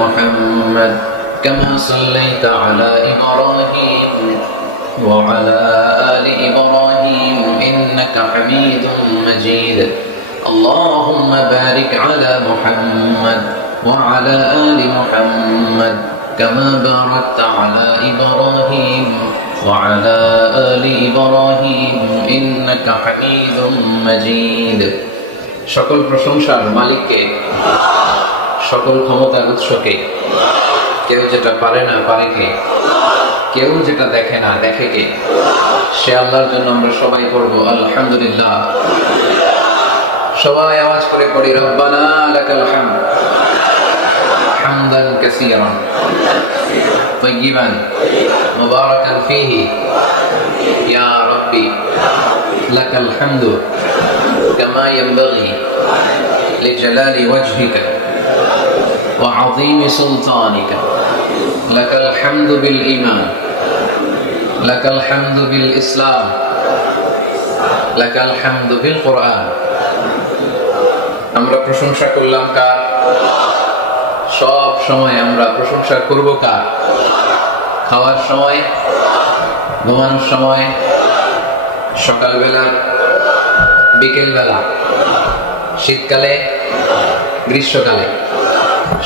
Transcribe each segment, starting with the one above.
محمد كما صليت على إبراهيم وعلى آل إبراهيم إنك حميد مجيد اللهم بارك على محمد وعلى آل محمد كما باركت على إبراهيم وعلى آل إبراهيم إنك حميد مجيد সকল প্রশংসার মালিককে, সকল ক্ষমতার উৎসকে। কেউ যেটা পারে না পারে কে, কেউ যেটা দেখে না দেখে কে, সে আল্লাহর জন্য আমরা সবাই পড়ব আলহামদুলিল্লাহ। সবাই আওয়াজ করে পড়ি রব্বানা লাকাল হামদ হামদান কাসীরান তাইয়িবান মুবারাকান ফীহি ইয়া রাব্বি লাকাল হামদু কামা ইয়ানবাগি লিজালালি ওয়াজহিকা ওয়া আযীমি সুলতানিকা লাকাল হামদু বিল ঈমান লাকাল হামদু বিল ইসলাম লাকাল হামদু বিল কুরআন। আমরা প্রশংসা করলাম কার? সব সময় আমরা প্রশংসা করব কার? খাওয়ার সময়, ঘুমানোর সময়, সকালবেলা, বিকেলবেলা, শীতকালে, গ্রীষ্মকালে,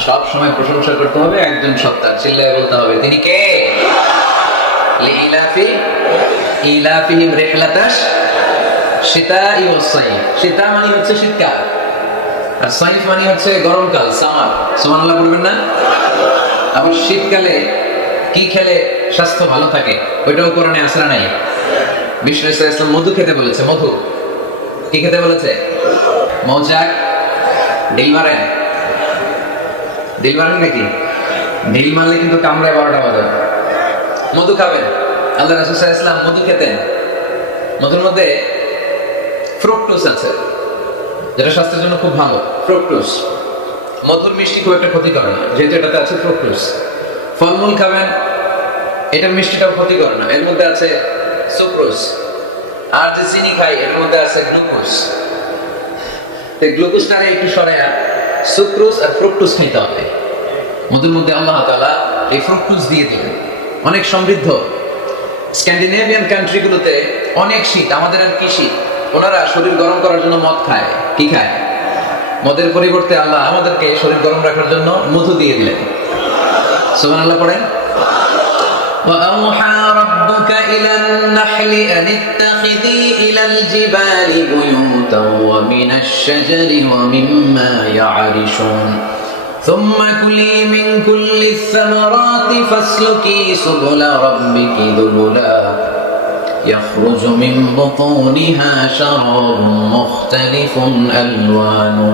সব সময় প্রশংসা করতে হবে একজন সত্তা। চিল্লায় বলতে হবে তিনি কে? লিইলাফি ইলাফিহিম রিহলাতাশ শিতাই ওয়াস সাইফ। শীতা মানে হচ্ছে শীতকাল, আর সাইফ মানে হচ্ছে গরমকাল, সামার। সুবহানাল্লাহ বলবেন না? আবার শীতকালে কি খেলে স্বাস্থ্য ভালো থাকে ওইটাও কোরআনে আছে না নাই? বিষ্ণু ইসলাম মধু খেতে বলেছে। মধু কি খেতে বলেছে? মৌচাক। ডিল মারেন? ডিল মারেন নাকি? ডিল মারলে কিন্তু কামড়ায় 12টা বাজে। মধু খাবেন। আল্লাহ রাসূল সাল্লাল্লাহু আলাইহি ওয়াসাল্লাম মধু খেতেন। মধুর মধ্যে ফ্রুকটোজ আছে, যেটা স্বাস্থ্যের জন্য খুব ভালো। ফ্রুকটোজ, মধুর মিষ্টি খুব একটা ক্ষতি করে না, যেহেতু এটাতে আছে ফ্রুকটোজ। ফলমূল খাবেন, এটার মিষ্টিটাও ক্ষতি করে না, এর মধ্যে আছে সুক্রোজ। আর যে চিনি খাই এর মধ্যে আছে গ্লুকোজ। এই গ্লুকোজটারে একটু সরাইয়া সুক্রোজ আর ফ্রুকটোজ খেতে হবে। মধুর মধ্যে আল্লাহ তাআলা এই ফ্রুকটোজ দিয়ে দিলেন। অনেক সমৃদ্ধ। স্ক্যান্ডিনেভিয়ান কান্ট্রিগুলোতে অনেক শীত, আমাদের আর কি শীত। ওনারা শরীর গরম করার জন্য মদ খায়। কি খায়? মদের পরিবর্তে আল্লাহ আমাদেরকে শরীর গরম রাখার জন্য মধু দিয়ে দিলেন। সুবহানাল্লাহ পড়েন। وأوحى ربك إلى النحل أن اتخذي إلى الجبال بيوتا ومن الشجر ومما يعرشون ثم كلي من كل الثمرات فاسلكي سبل ربك ذللا يخرج من بطونها شراب مختلف ألوانه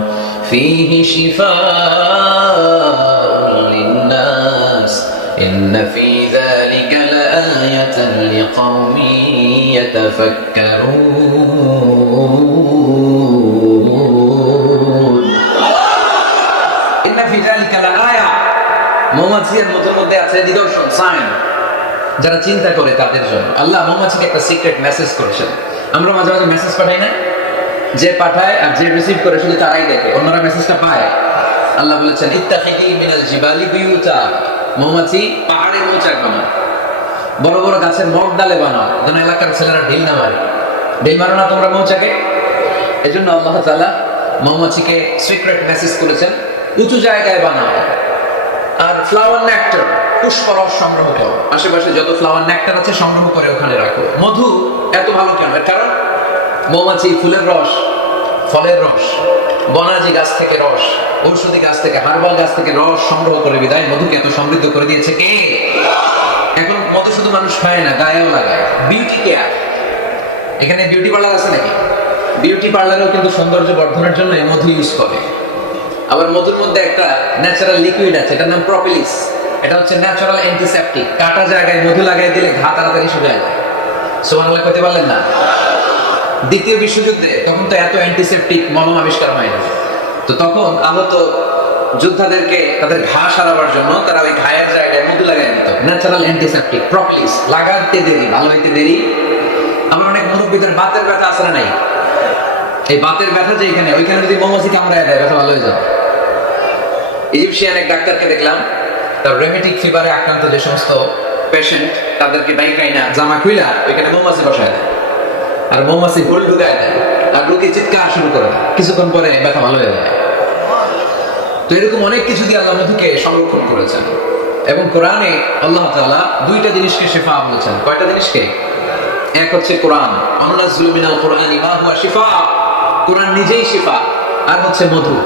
فيه شفاء للناس إن في ذلك لآية لقوم يتفكرون إن في ذلك لآية মৌমাছির মধ্যে আছে নিদর্শন, সাইন, যারা চিন্তা করে তাদের জন্য। আল্লাহ মৌমাছিকে একটা সিক্রেট মেসেজ করেছেন। আমরা মাঝে মাঝে মেসেজ পাঠাই না? যে পাঠায় আর যে রিসিভ করে শুধু তারাই দেখে, অন্যরা মেসেজটা পায়। আল্লাহ বলেছেন ইত্তাখিদি মিনাল জিবালি বিয়ুতা, মৌমাছি পাহাড়ে মৌচাক বানাও, বড় বড় গাছের মগ ডালে বানাও, যেন এলাকার ছেলেরা ঢিল না মারে। ঢিল মারো না তোমরা মৌচাকে। এই জন্য আল্লাহ তাআলা মৌমাছিকে সিক্রেট মেসেজ করেছেন উঁচু জায়গায় বানাও। আর ফ্লাওয়ার নেক্টার, পুষ্পরস সংগ্রহ করো, আশেপাশে যত ফ্লাওয়ার নেক্টার আছে সংগ্রহ করে ওখানে রাখো। মধু এত ভালো কেন? কারণ মৌমাছি ফুলের রস, ফলের রস, বনাজি গাছ থেকে রস, ঔষধি গাছ থেকে, হার্বাল গাছ থেকে রস সংগ্রহ করে বিদায় মধুকে এত সমৃদ্ধ করে দিয়েছে কে? এখন মধু শুধু মানুষ খায় না, গায়েও লাগায়। বিউটি কেয়ার, এখানে বিউটি পার্লার আছে নাকি? বিউটি পার্লারেও কিন্তু সৌন্দর্য বর্ধনের জন্য এই মধু ইউজ করে। আবার মধুর মধ্যে একটা ন্যাচারাল লিকুইড আছে, এটার নাম প্রপিলিস। এটা হচ্ছে ন্যাচারাল অ্যান্টিসেপটিক। কাটা জায়গায় মধু লাগাই দিলে ঘা তাড়াতাড়ি শুকায় যায়। সুবহানাল্লাহ করতে পারলেন না? দ্বিতীয় বিশ্বযুদ্ধে তখন তো এত অ্যান্টিসেপটিক মলম আবিষ্কার হয়নি। তো তখন আহত যোদ্ধাদেরকে তাদের ঘা সারাবার জন্য তারা ওই ঘায়ের জায়গায় মধু লাগাই দিত। Natural antiseptic propolis. লাগাতে দেরি, ভালো হইতে দেরি। আমার অনেক মুরব্বীদের বাতের ব্যথা আছে না নাই? এই বাতের ব্যথা যে এখানে, ওইখানে যদি মৌমাছি কামড়ায় দেয় ব্যথা ভালো হয়ে যাবে। ইজিপশিয়ান এক ডাক্তারকে দেখলাম, তার রেমেটিক ফিভারে আক্রান্ত যে সমস্ত পেশেন্ট তাদেরকে ডাইকাই না জামা খুইলা ওইখানে মৌমাছি বসায় দেয়, আর মৌমাছি হুল ঢুকায় দেয়, আর রোগী চিৎকার শুরু করে দেয়, কিছুক্ষণ পরে ব্যথা ভালো হয়ে যায়। তো এরকম অনেক কিছু দিয়ে আল্লাহ মধুকে সংরক্ষণ করেছেন। এবং কোরআনে আল্লাহ তাআলা দুইটা জিনিসকে শিফা বলেছেন। কয়টা জিনিসকে? এক হচ্ছে কোরআন, আনুনাজ্জিলু মিনাল কোরআনি মা হুয়া শিফা, কোরআন নিজেই শিফা। আর হচ্ছে মধু,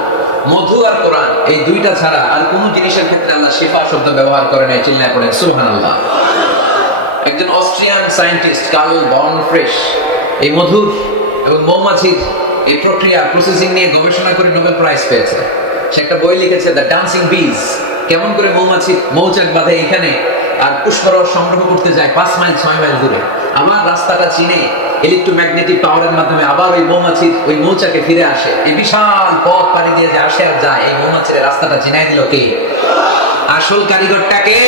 মধু আর কোরআন, এই দুইটা ছাড়া আর কোন জিনিসের ক্ষেত্রে আল্লাহ শিফা শব্দ ব্যবহার করেন না। চিল্লায় পড়েন সুবহানাল্লাহ। একজন অস্ট্রিয়ান সায়েন্টিস্ট কার্ল বন ফ্রেশ এই মধুর এবং মৌমাছির এই প্রক্রিয়া প্রসেসিং নিয়ে গবেষণা করে নোবেল প্রাইজ পেয়েছে। সে একটা বই লিখেছে, দ্য ডান্সিং বিজ, কেমন করে মৌমাছি মৌচাক বাঁধে এখানে আর পুষ্পরস সংগ্রহ করতে যায় 5 মাইল 6 মাইল দূরে, আবার রাস্তাটা চিনে ইলেকট্রোম্যাগনেটিক পাওয়ারের মাধ্যমে আবার ওই মৌমাছির ওই মৌচাকে ফিরে আসে। এই বিশাল পথ পাড়ি দিয়ে যে আসে আর যায়, এই মৌমাছির রাস্তাটা চিনাই দিল কে? আসল কারিগরটা কে?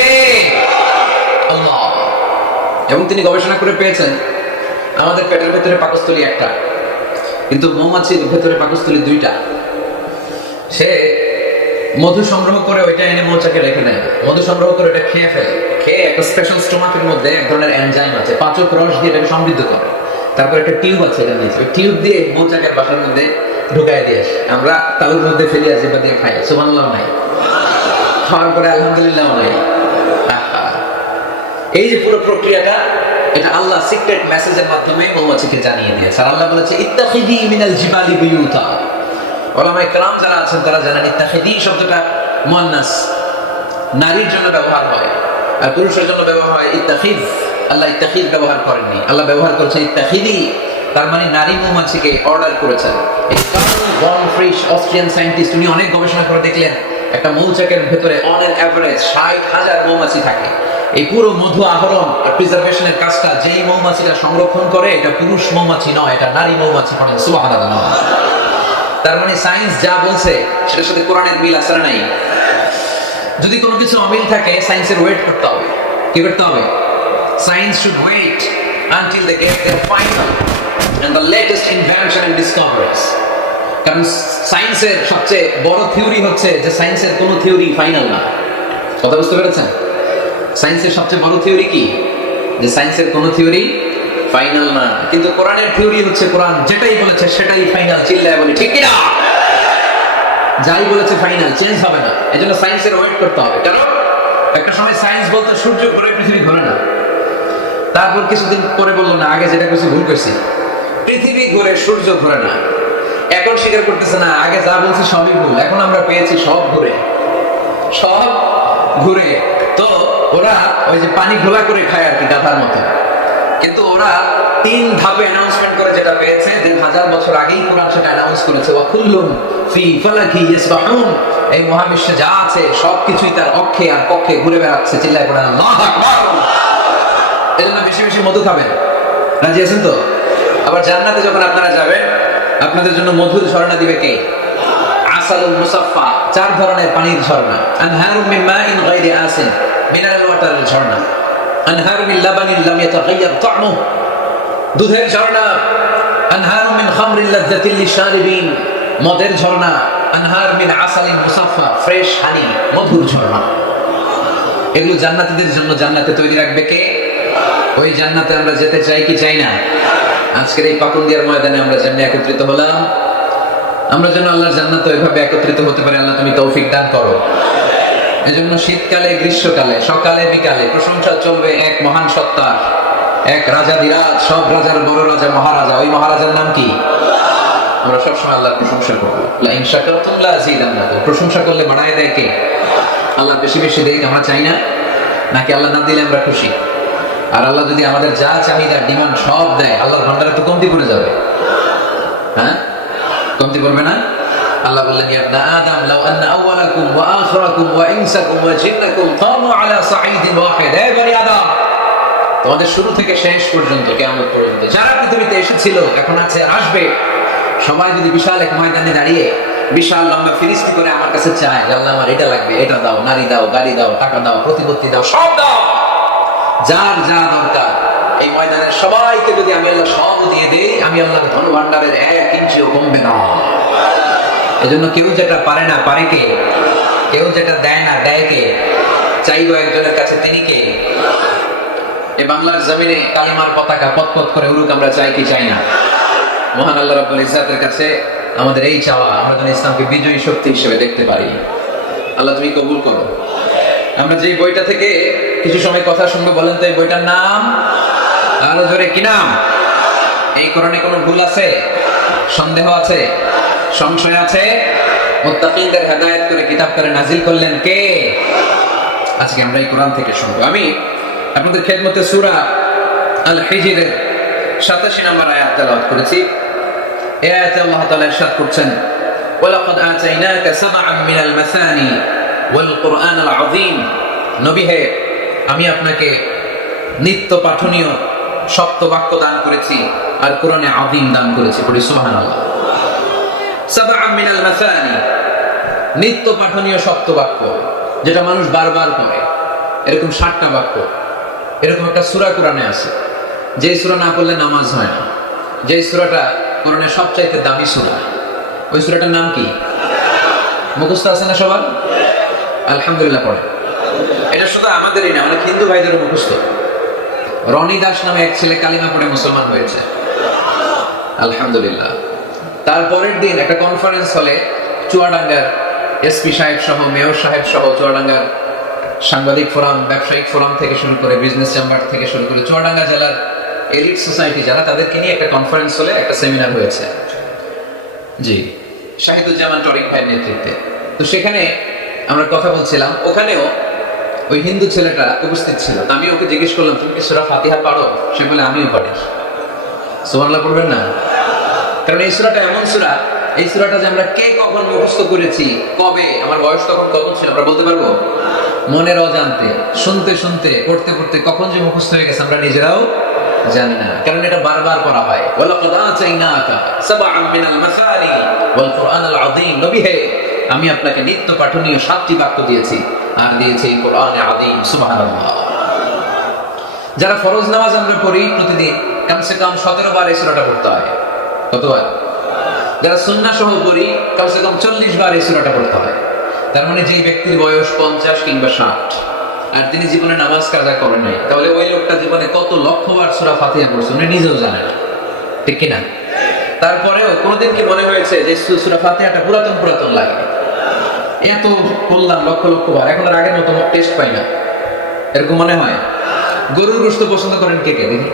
আল্লাহ। এবং তিনি গবেষণা করে পেয়েছেন আমাদের পেটের ভেতরে পাকস্থলী একটা, কিন্তু মৌমাছির ভেতরে পাকস্থলী দুইটা। সে মধু সংগ্রহ করে ওইটা এনে মৌচাকে রেখে দেয়, মধু সংগ্রহ করে ওটা খেয়ে ফেলে, খেয়ে একটা স্পেশাল স্টোমাকের মধ্যে এক ধরনের এনজাইম আছে, পাচক রস দিয়ে এটাকে সমৃদ্ধ করে। তারপর একটা টিউব আছে, এটা নিচে ওই টিউব দিয়ে মৌচাকের বাসার মধ্যে ঢুকাই দিয়ে আসে। আমরা তালুর মধ্যে ফেলে আসি বা দিয়ে খাই, সুবহানাল্লাহ নাই, খাওয়ার পরে আলহামদুলিল্লাহ নাই। এই যে পুরো প্রক্রিয়াটা, এটা আল্লাহ সিক্রেট মেসেজের মাধ্যমে মৌমাছিকে জানিয়ে দিয়েছে। আর আল্লাহ বলেছে ইত্তাখিযি মিনাল জিবালি বুয়ুতা। ওলামায়ে কেরাম যারা আছেন তারা জানেন ইত্তাখিযি শব্দটা মুয়ান্নাস, নারীর জন্য ব্যবহার হয়, আর পুরুষের জন্য ব্যবহার হয় ইত্তাখিয। আল্লাহ ইত্তাখিয ব্যবহার করেননি, আল্লাহ ব্যবহার করেছেন ইত্তাখিযি, তার মানে নারী মৌমাছিকে অর্ডার করেছেন। এই কার্ল বন ফ্রিশ অস্ট্রিয়ান সায়েন্টিস্ট, উনি অনেক গবেষণা করে দেখলেন একটা মৌচাকের ভেতরে অন অ্যান এভারেজ 60,000 মৌমাছি থাকে। এই পুরো মধু আহরণ আর প্রিজার্ভেশনের কাজটা যেই মৌমাছিটা সংরক্ষণ করে, এটা পুরুষ মৌমাছি নয়, এটা নারী মৌমাছি। পড়েন সুবহানাল্লাহ। তার মানে সায়েন্স যা বলছে সেটার সাথে কোরআনের মিল আছে না নাই? যদি কোনো কিছু অমিল থাকে, সায়েন্সের ওয়েট করতে হবে। কি করতে হবে? Science should wait until they get their final and the latest invention and discoveries. কারণ সায়েন্সের সবচেয়ে বড় থিওরি হচ্ছে যে সায়েন্সের কোনো থিওরি ফাইনাল না। কথা বুঝতে পেরেছেন? সায়েন্সের সবচেয়ে বড় থিওরি কি? যে সায়েন্সের কোনো থিওরি ফাইনাল না। কিন্তু কোরআনের থিওরি হচ্ছে কোরআন যেটাই বলেছে সেটাই ফাইনাল। চিল্লায় বলি ঠিক কি না? যাই বলেছে ফাইনাল, চেঞ্জ হবে না। এজন্য সায়েন্সের ওয়েট করতে হবে। কেন? একটা সময় সায়েন্স বলতো সূর্য ঘুরে, পৃথিবী ঘোরে না। তারপর কিছুদিন পরে বললো না, আগে যেটা কইছি ভুল কইছি, পৃথিবী ঘুরে সূর্য ঘোরে না। এখন স্বীকার করতেছে না, আগে যা বলছি সবই ভুল, এখন আমরা পেয়েছি সব ঘুরে, সব ঘুরে। তো ওরা ওই যে পানি ঘোলা করে খায় আর কি, গাধার মতো। কিন্তু ওরা 3 ধাপে অ্যানাউন্সমেন্ট করে যেটা পেয়েছে, 1000 বছর আগেই কোরআন সেটা অ্যানাউন্স করেছে, ওয়া কুল্লুম ফি ফালাকি ইয়াসবাহুন। এই মহাবিশ্বে যা আছে সবকিছুই তার অক্ষে আর কক্ষে ঘুরে বেড়াচ্ছে। চিল্লায় পড়েন আল্লাহু আকবার। এজন্য বেশি বেশি মধু খাবেন। রাজি আছেন তো? আবার জান্নাতে যখন আপনারা যাবেন, আপনাদের জন্য মধুর ঝর্ণা দিবে কে? আসালুল মুসাফফা, 4 ধরনের পানির ঝর্ণা। আনহারুম মিন মাইন গায়রি আসিন, মিনারেল ওয়াটারের ঝর্ণা। আনহারুম মিন লাবানিন লাম ইয়াতাগায়্যার তা'মুহু, দুধের ঝর্ণা। আনহারুম মিন খামরিন লাযযাতিল লিশারিবিন, মদের ঝর্ণা। আনহার মিন আসালিন মুসাফফা, ফ্রেশ হানি, মধুর ঝর্ণা। এগুলো জান্নাতীদের জন্য জান্নাতে তৈরি রাখবে কে? ওই জান্নাতে আমরা যেতে চাই কি চাই না? আজকের এই পাকুন্দিয়ার ময়দানে আমরা যেন একত্রিত হলাম, আমরা যেন আল্লাহর জান্নাতে ওইভাবে একত্রিত হতে পারি। আল্লাহ তুমি তৌফিক দান করো। এজন্য শীতকালে, গ্রীষ্মকালে, সকালে বিকালে প্রশংসা চলবে এক মহান সত্তার, এক রাজাধিরাজ, সব রাজার বড় রাজা, মহারাজা। ওই মহারাজার নাম কি? আমরা সবসময় আল্লাহর প্রশংসা করবো। লা ইন শাকারতুম লা আযীদান্নাকুম। প্রশংসা করলে বাড়ায় দেয় কে? আল্লাহ বেশি বেশি দেয়, আমরা চাই না? নাকি আল্লাহ না দিলে আমরা খুশি? আর আল্লাহ যদি আমাদের যা চাহিদা, ডিমান্ড সব দেয়, আল্লাহর ভান্ডারে তো কমতি পড়ে যাবে। হ্যাঁ, কমতি পড়বে না? আল্লাহ বললেন, ইয়া ইবনা আদম লাউ আন্না আউওয়ালাকুম ওয়া আখিরাকুম ওয়া ইনসাকুম ওয়া জিন্নাকুম কামু আলা সাঈদিন ওয়াহিদ। হে বনি আদম, তোমাদের শুরু থেকে শেষ পর্যন্ত, কিয়ামত পর্যন্ত যারা পৃথিবীতে এসেছিল, এখন আছে, আসবে, সবাই যদি বিশাল এক ময়দানে দাঁড়িয়ে বিশাল লম্বা ফিরিস্তি করে আমার কাছে চায়, আল্লাহ আমার এটা লাগবে, এটা দাও, নারী দাও, গাড়ি দাও, টাকা দাও, প্রতিপত্তি দাও, সব দাও, যার যা দরকার, এই ময়দানের সবাইকে যদি আমি আল্লাহ সব দিয়ে দেই, আমি আল্লাহ ধন ভান্ডারের 1 ইঞ্চিও কমবে না। এজন্য কেউ যেটা পারে না, পারে কে? কেউ যেটা দেয় না, দেয় কে? চাইবো একজনের কাছে, তিনি কে? এই বাংলার জমিনে কালিমার পতাকা পথ করে উড়ুক, আমরা চাই কি চাই না? মহান আল্লাহ রাব্বুল ইজ্জাতের কাছে আমাদের এই চাওয়া, আমরা যেন ইসলামকে বিজয়ী শক্তি হিসেবে দেখতে পারি। আল্লাহ তুমি কবুল করো। আমরা যে বইটা থেকে কিছু সময় কথা শুনবো, বলেন তো এই বইটার নাম? আরো জোরে, কি নাম? এই কোরআনে কোনো ভুল আছে? সন্দেহ আছে? সংশয় আছে? মুত্তাকিনদের হেদায়েত করে কিতাব করে নাজিল করলেন কে? আজকে আমরা এই কোরআন থেকে শুনবো। আমি আপনাদের খেদমতে সূরা আল হিজরের 87 নম্বর আয়াত তেলাওয়াত করেছি। এই আয়াতে আল্লাহ তাআলা ইরশাদ করছেন, ওয়ালাকাদ আতাইনাকা সাবআন মিনাল মাসানি ওয়াল কুরআনাল আযীম। নবী হে, আমি আপনাকে নিত্য পাঠনীয় সপ্ত বাক্য দান করেছি আর কোরআনে আযীম দান করেছি। পড়ি সুবহানাল্লাহ। সাবআন মিনাল মাসানি, নিত্য পাঠনীয় সপ্ত বাক্য, যেটা মানুষ বারবার পড়ে, এরকম 60টা বাক্য। এরকম একটা সূরা কোরআনে আছে, যে সূরা না পড়লে নামাজ হয় না, যে সূরাটা কোরআনের সবচাইতে দামি সূরা। ওই সূরাটার নাম কি? মুখস্থ আছে না সবার? আলহামদুলিল্লাহ পড়ে। এটা শুধু আমাদেরই না, অনেক হিন্দু ভাইদেরও মুখস্থ। রনি দাস নামে এক ছেলে কালিমা পড়ে মুসলমান হয়েছে, আলহামদুলিল্লাহ। তারপরের দিন একটা কনফারেন্স হলে চুয়াডাঙ্গার এসপি সাহেব সহ, মেয়র সাহেব সহ, চুয়াডাঙ্গার সাংবাদিক ফোরাম, ব্যবসায়িক ফোরাম থেকে শুরু করে, বিজনেস চেম্বার থেকে শুরু করে, চুয়াডাঙ্গা জেলার এলিট সোসাইটি যারা, তাদেরকে নিয়ে একটা কনফারেন্স হলে একটা সেমিনার হয়েছে, জি, শাহিদুজ্জামান টরিক ভাইয়ের নেতৃত্বে। তো সেখানে আমরা কথা বলছিলাম, ওখানেও ওই হিন্দু ছেলেটা উপস্থিত ছিল। আমি ওকে জিজ্ঞেস করলাম, তুমি সূরা ফাতিহা পারো? সে বলে আমিও পারি। সুবহানাল্লাহ পড়বেন না? কারণ এই সূরাটা এমন সূরা, এই সূরাটা যে আমরা কে কখন মুখস্থ করেছি, কবে, আমার বয়স তখন কত ছিল, আমরা বলতে পারবো? মনের অজান্তে, শুনতে শুনতে, পড়তে পড়তে কখন যে মুখস্থ হয়ে গেছে আমরা নিজেরাও জানি না, কারণ এটা বারবার পড়া হয়। ওয়ালাকাদ আতাইনাকা সাবআন মিনাল মাসানি ওয়াল কুরআনাল আযীম। নবী হে, আমি আপনাকে নিত্য পাঠনীয় 7টি বাক্য দিয়েছি আর দিয়েছি এই কোরআনে আযীম। সুবহানাল্লাহ। যারা ফরজ নামাজ আমরা পড়ি প্রতিদিন, কমসে কম 17 বার এই সূরাটা পড়তে হয়। কতবার? যারা সুন্নাহ সহ পড়ি, কমসে কম 40 বার এই সূরাটা পড়তে হয়। তার মানে যেই ব্যক্তির বয়স 50 কিংবা 60 আর তিনি জীবনে নামাজ কাজা করেন নাই, তাহলে ওই লোকটা জীবনে কত লক্ষবার সূরা ফাতিহা পড়ছে উনি নিজেও জানে না, ঠিক কিনা? তারপরেও কোনোদিন কি মনে হয়েছে যে সূরা ফাতিহাটা পুরাতন লাগে? এত পড়লাম লক্ষ বার, এখন আর আগের মতো টেস্ট পাই না, এরকম মনে হয়? গরুর গোশত পছন্দ করেন কে কে দেখি?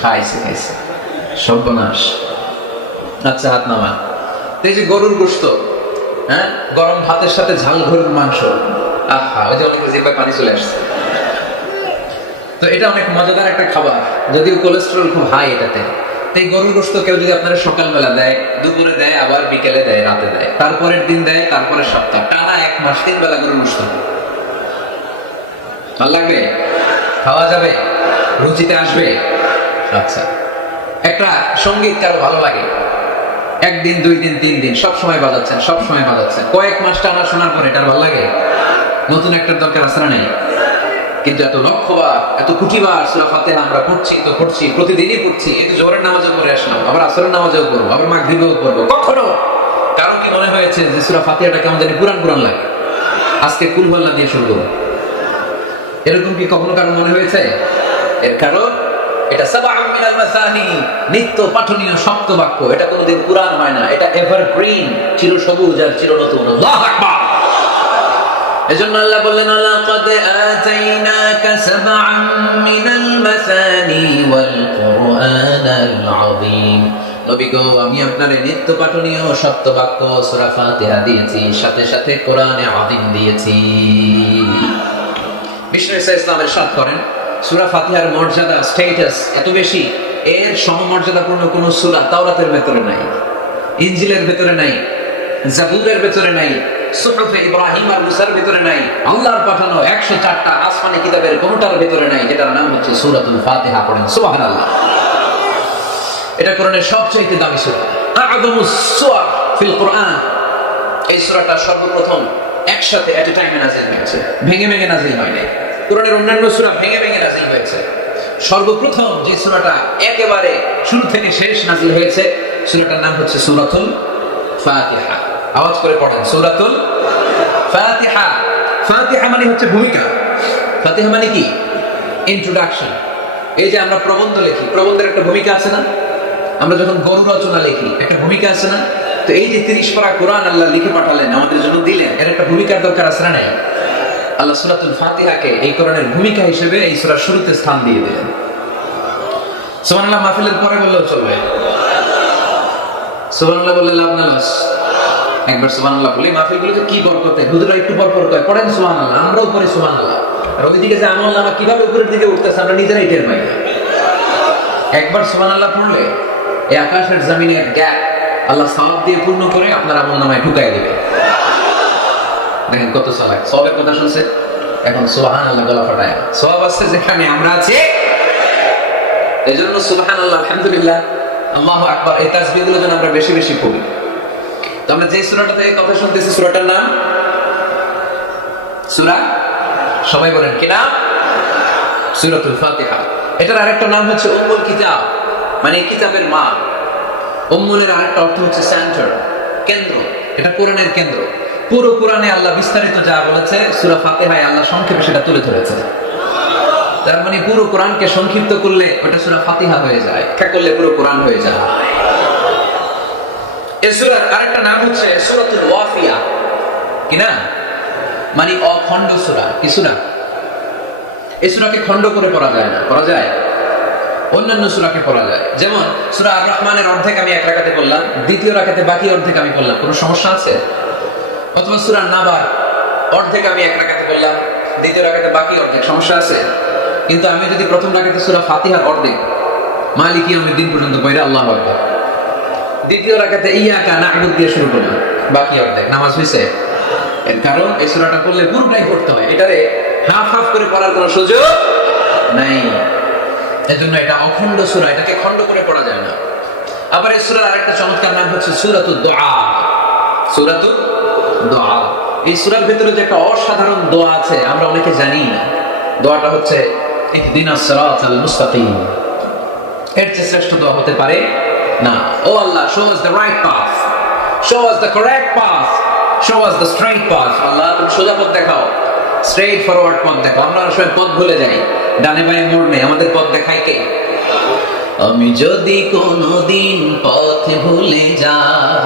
খাইছে সর্বনাশ। আচ্ছা, হাত নামা। এই যে গরুর গোশত, হ্যাঁ, গরম ভাতের সাথে ঝাল গরুর মাংস, আহা, ওই যে অনেক জিহ্বায় পানি চলে আসছে। তো এটা অনেক মজাদার একটা খাবার, যদিও কোলেস্টেরল খুব হাই এটাতে। এই গরুর গোশত কেউ যদি আপনারা সকালবেলা দেয়, দুপুরে দেয়, আবার বিকেলে দেয়, রাতে দেয়, তারপরের দিন দেয়, তারপরের সপ্তাহ, টানা 1 মাস 3 বেলা গরুর গোশত, ভালো লাগবে? খাওয়া যাবে? রুচিতে আসবে? আচ্ছা, একটা সঙ্গীত কারো ভালো লাগে, 1 দিন 2 দিন 3 দিন সব সময় বাজাচ্ছেন, কয়েক মাস টানা শোনার পরে এটার ভালো লাগে? নতুন একটার দরকার আছে না নেই? কিন্তু এত লক্ষবার, এত কোটিবার সূরা ফাতিহা আমরা পড়ছি, প্রতিদিনই পড়ছি। এই তো জোহরের নামাজও পড়ে আসলাম, আবার আসরের নামাজও পড়বো, আবার মাগরিবেও পড়বো। কখনো কারো কি মনে হয়েছে যে সূরা ফাতিহাটা কেমন জানি পুরান লাগে, আজকে কুল হুয়াল্লাহ দিয়ে শুরু করব? এরকম কি কখনো কারো মনে হয়েছে? এর কারণ এটা সাবআন মিনাল মাসানি, নিত্য পাঠনীয় সপ্ত বাক্য। এটা কোনোদিন পুরান হয় না, এটা এভারগ্রিন, চিরসবুজ আর চিরনতুন। আল্লাহু আকবার। এজন্য আল্লাহ বললেন, লাকাদ আতাইনাকা সাবআন মিনাল মাসানি ওয়াল কুরআনাল আযীম। নবী গো, আমি আপনারে নিত্য পাঠনীয় সপ্ত বাক্য সূরা ফাতিহা দিয়েছি, সাথে সাথে কোরআনে আযীম দিয়েছি। বিষ্ণু ইসলামের সাথ করেন, সূরা ফাতিহার মর্যাদা, স্ট্যাটাস এত বেশি, এর সমমর্যাদাপূর্ণ কোন সূরা তাওরাতের ভেতরে নাই, ইনজিলের ভেতরে নাই, জাবুরের ভেতরে নাই, সুহুফে ইব্রাহিম আর মুসার ভেতরে নাই, আল্লাহর পাঠানো 104টা আসমানি কিতাবের কোনটার ভেতরে নাই, যেটার নাম হচ্ছে সূরাতুল ফাতিহা। পড়েন সুবহানাল্লাহ। এটা কোরআনের সবচেয়ে দামি সূরা, আ'যামুস সূরা ফিল কোরআন। এই সূরাটা সর্বপ্রথম একসাথে এট এ টাইমে নাযিল হয়েছে, ভেঙে নাযিল হয় নাই। কোরআনের অন্যান্য সূরা ভেঙে নাযিল হয়েছে। সর্বপ্রথম যে সূরাটা একেবারে শুরু থেকে শেষ নাযিল হয়েছে, সূরাটার নাম হচ্ছে সূরাতুল ফাতিহা। আওয়াজ করে পড়েন, সূরাতুল ফাতিহা। ফাতিহা মানে হচ্ছে ভূমিকা। ফাতিহা মানে কি? ইন্ট্রোডাকশন। এই যে আমরা প্রবন্ধ লিখি, প্রবন্ধের একটা ভূমিকা আছে না? আমরা যখন গরু রচনা লিখি, একটা ভূমিকা আছে না? তো এই যে 30 পারা কোরআন আল্লাহ লিখে পাঠালেন, আমাদের জন্য দিলেন, এর একটা ভূমিকার দরকার আছে না নাই? আল্লাহ সূরাতুল ফাতিহাকে এই কোরআনের ভূমিকা হিসেবে এই সূরার শুরুতে স্থান দিয়ে দিলেন। সুবহানাল্লাহ মাহফিলের পরে বললেও চলবে। সুবহানাল্লাহ বললে লাভ না লস? একবার সুবহানাল্লাহ বলি, মাহফিলগুলোতে কি বরকত, হুজুররা একটু পরপর কয় পড়েন সুবহানাল্লাহ, আমরাও পড়ি সুবহানাল্লাহ। আর ওইদিকে যে আমলনামা কিভাবে উপরের দিকে উঠতেছে আমরা নিজেরাই টের পাই না। একবার সুবহানাল্লাহ পড়লে এই আকাশের জমিনের গ্যাপ আল্লাহ সওয়াব দিয়ে পূর্ণ করে আপনার আমলনামায় ঢুকাই দিবে। দেখেন কত সওয়াব, সওয়াবের কথা শুনছে, এখন সুবহানাল্লাহ গলা ফাটায়। সওয়াব আছে যেখানে আমরা আছি, এজন্য সুবহানাল্লাহ, আলহামদুলিল্লাহ, আল্লাহু আকবার, এই তাসবিহগুলো যেন আমরা বেশি বেশি পড়ি। তো আমরা যে সূরাটা থেকে কথা শুনতেছি, সূরাটার নাম সূরা, সবাই বলেন কি নাম? সূরাতুল ফাতিহা। এটার আরেকটা নাম হচ্ছে উম্মুল কিতাব, মানে কিতাবের মা। উম্মুলের আরেকটা অর্থ হচ্ছে সেন্টার, কেন্দ্র। এটা কোরআনের কেন্দ্র। পুরো কোরআনে আল্লাহ বিস্তারিত যা বলেছে, সূরা ফাতিহায় আল্লাহ সংক্ষেপে সেটা তুলে ধরেছে। তার মানে পুরো কোরআনকে সংক্ষিপ্ত করলে ওটা সূরা ফাতিহা হয়ে যায়, ব্যাখ্যা করলে পুরো কোরআন হয়ে যায়। এই সূরার আরেকটা নাম হচ্ছে সূরাতুল ওয়াফিয়া। কি না? মানে অখণ্ড সূরা। কি সূরা? এই সূরাকে খণ্ড করে পড়া যায় না। পড়া যায়? অন্যান্য সূরাকে পড়া যায়। যেমন সূরা আর রহমানের অর্ধেক আমি এক রাকাতে পড়লাম, দ্বিতীয় রাকাতে বাকি অর্ধেক আমি পড়লাম, কোনো সমস্যা আছে? অথবা সূরা নাবার অর্ধেক আমি এক রাকাতে পড়লাম, দ্বিতীয় রাকাতে বাকি অর্ধেক, সমস্যা আছে? কিন্তু আমি যদি প্রথম রাকাতে সূরা ফাতিহার অর্ধেক মালিক ইয়াউমিদ্দিন পর্যন্ত পড়ে আল্লাহু আকবার, দ্বিতীয় রাকাতে ইয়াকা না'বুদু দিয়ে শুরু করলাম, বাকি অর্ধেক, নামাজ হইছে? এর কারণ এই সূরাটা পড়লে পুরোটাই পড়তে হয়, এটারে হাফ হাফ করে পড়ার কোনো সুযোগ নাই। এজন্য এটা অখণ্ড সূরা, এটাকে খণ্ড করে পড়া যায় না। আবার এই সূরার আরেকটা চমৎকার নাম হচ্ছে সূরাতুদ দুআ। সূরাতুদ দুআ। এই সূরার ভিতরে যে একটা অসাধারণ দোয়া আছে, আমরা অনেকে জানি না। দোয়াটা হচ্ছে ইহদিনাস সিরাতাল মুস্তাকিম। এর চেয়ে শ্রেষ্ঠ দোয়া হতে পারে না। ও আল্লাহ, show us the right path, show us the correct path, show us the straight path. আল্লাহ, তুমি সোজা পথ দেখাও, স্ট্রেইট ফরওয়ার্ড পথ দেখাও। আমরা আসলে পথ ভুলে যাই, ডানে বাঁয়ে মোড় নেই, আমাদের পথ দেখায় কে? আমি যদি কোনোদিন পথ ভুলে যাই,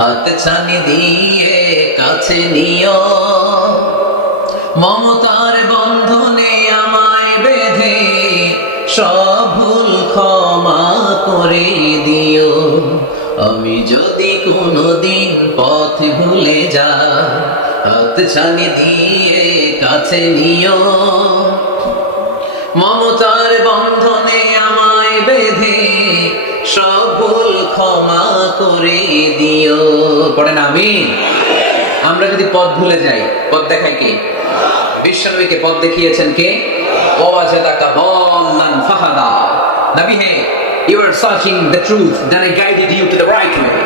হাত ছানি দিয়ে কাছে নিও, মমতার বন্ধনে আমায় বেঁধে সব ভুল ক্ষমা করে দিও। আমি যদি কোনোদিন পথ ভুলে যাই, হাত ছানি দিয়ে কাছে নিও, মমতার বন্ধনে আমায় বেঁধে সব ভুল ক্ষমা করে দিও। পড়েন আমিন। আমরা যদি পথ ভুলে যাই, পথ দেখায় কে? বিশ্বনবীকে পথ দেখিয়েছেন কে? ওয়াজাদাকা দাল্লান ফাহাদা। নবী হে, you are searching the truth, then I guided you to the right way.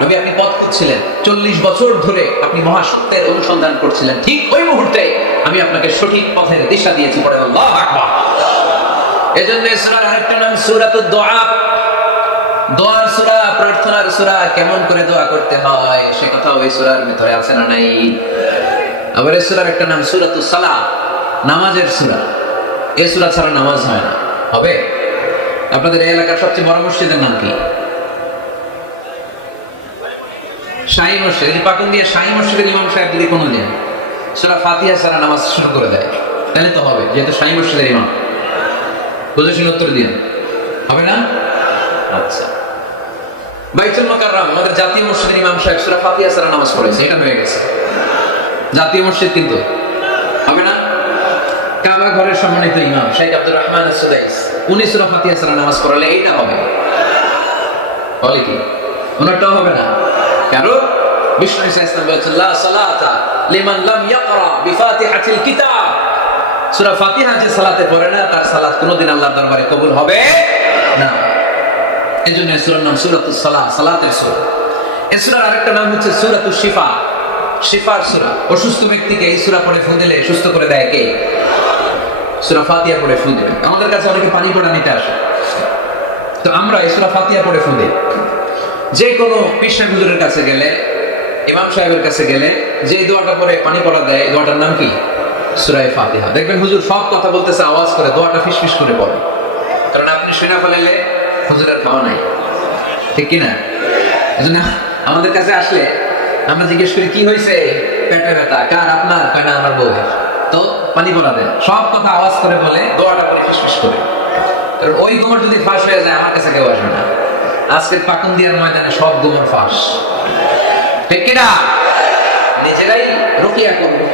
নবী, আপনি পথ খুঁজছিলেন, 40 বছর ধরে আপনি মহাসত্যের অনুসন্ধান করছিলেন, ঠিক ওই মুহূর্তে আমি আপনাকে সঠিক পথের দিশা দিয়েছি। পড়ে আল্লাহু আকবার। এজন্য এই সূরার আরেকটা নাম সূরাতুদ দুআ। দোয়ার সূরা, প্রার্থনার সূরা। কেমন করে দোয়া করতে হয় সে কথা ওই সূরার ভিতরে আছে না নাই? আবার এই সূরার একটা নাম সূরাতুস সালাত, নামাজের সূরা। এই সূরা ছাড়া নামাজ হয় না। হবে? আপনাদের এই এলাকার সবচেয়ে বড় মসজিদের নাম কি? শাহী মসজিদ। এই পাকুন দিয়ে শাহী মসজিদের ইমাম সাহেব যদি কোনোদিন সূরা ফাতিহা ছাড়া নামাজ শুরু করে দেয়, তাহলে তো হবে, যেহেতু শাহী মসজিদের ইমাম। বুঝেছেন? উত্তর দিন। হবে না? আচ্ছা। বাইতুল মুকাররম, আমাদের জাতীয় মসজিদের ইমাম সাহেব সূরা ফাতিহা ছাড়া নামাজ পড়েছে, এটা হয়ে গেছে জাতীয় মসজিদ। কিন্তু হবে না? কাবা ঘরের সম্মানিত ইমাম শেখ আব্দুর রহমান আস-সুদাইস, উনি সূরা ফাতিহা ছাড়া নামাজ পড়ালে এইটা হবে। বলে কি? ওনারটাও হবে না। কারণ বিষ্ণু ইসলাম বলেছেন, লা সালাতা লিমান লাম ইয়াকরা বিফাতিহাতিল কিতাব। সূরা ফাতিহা যে সালাতে পড়ে না, তার সালাত কোনোদিন আল্লাহর দরবারে কবুল হবে না। এজন্য এই সূরার নাম সূরাতুস সালাত, সালাতের সূরা। এই সূরার আরেকটা নাম হচ্ছে সূরাতুশ শিফা, শিফার সূরা। অসুস্থ ব্যক্তিকে এই সূরা পড়ে ফু দিলে সুস্থ করে দেয় কে? সূরা ফাতিহা পড়ে ফু দিলে। আমাদের কাছে অনেকে পানি পড়া নিতে আসে, তো আমরা এই সূরা ফাতিহা পড়ে ফু দিই। যে কোনো পীর সাহেব হুজুরের কাছে গেলে ইমাম সাহেবের কাছে গেলে যে দোয়াটা পরে পানি পড়া দেয়, এই দোয়াটার নাম কি? সূরা ফাতিহা। দেখবেন হুজুর সব কথা বলতেছে আওয়াজ করে, দোয়াটা ফিসফিস করে পড়ে, কারণ আপনি শুনে ফেলাইলে হুজুরের খাওয়া নাই, ঠিক কিনা? এজন্য আমাদের কাছে আসলে আমরা জিজ্ঞেস করি কি হয়েছে, পেটে ব্যথা কার? আপনার? কয় না আমার বউয়ের। তো পানি পড়া দেন, সব কথা আওয়াজ করে বলে, দোয়াটা পরে ফিসফিস করে, কারণ ওই গোমর যদি ফাঁস হয়ে যায় আমার কাছে কেউ আসবে না। আজকের পাকুন্দিয়ার ময়দানে সব গোমর ফাঁস, ঠিক কিনা? নিজেরাই রুকিয়া করবো,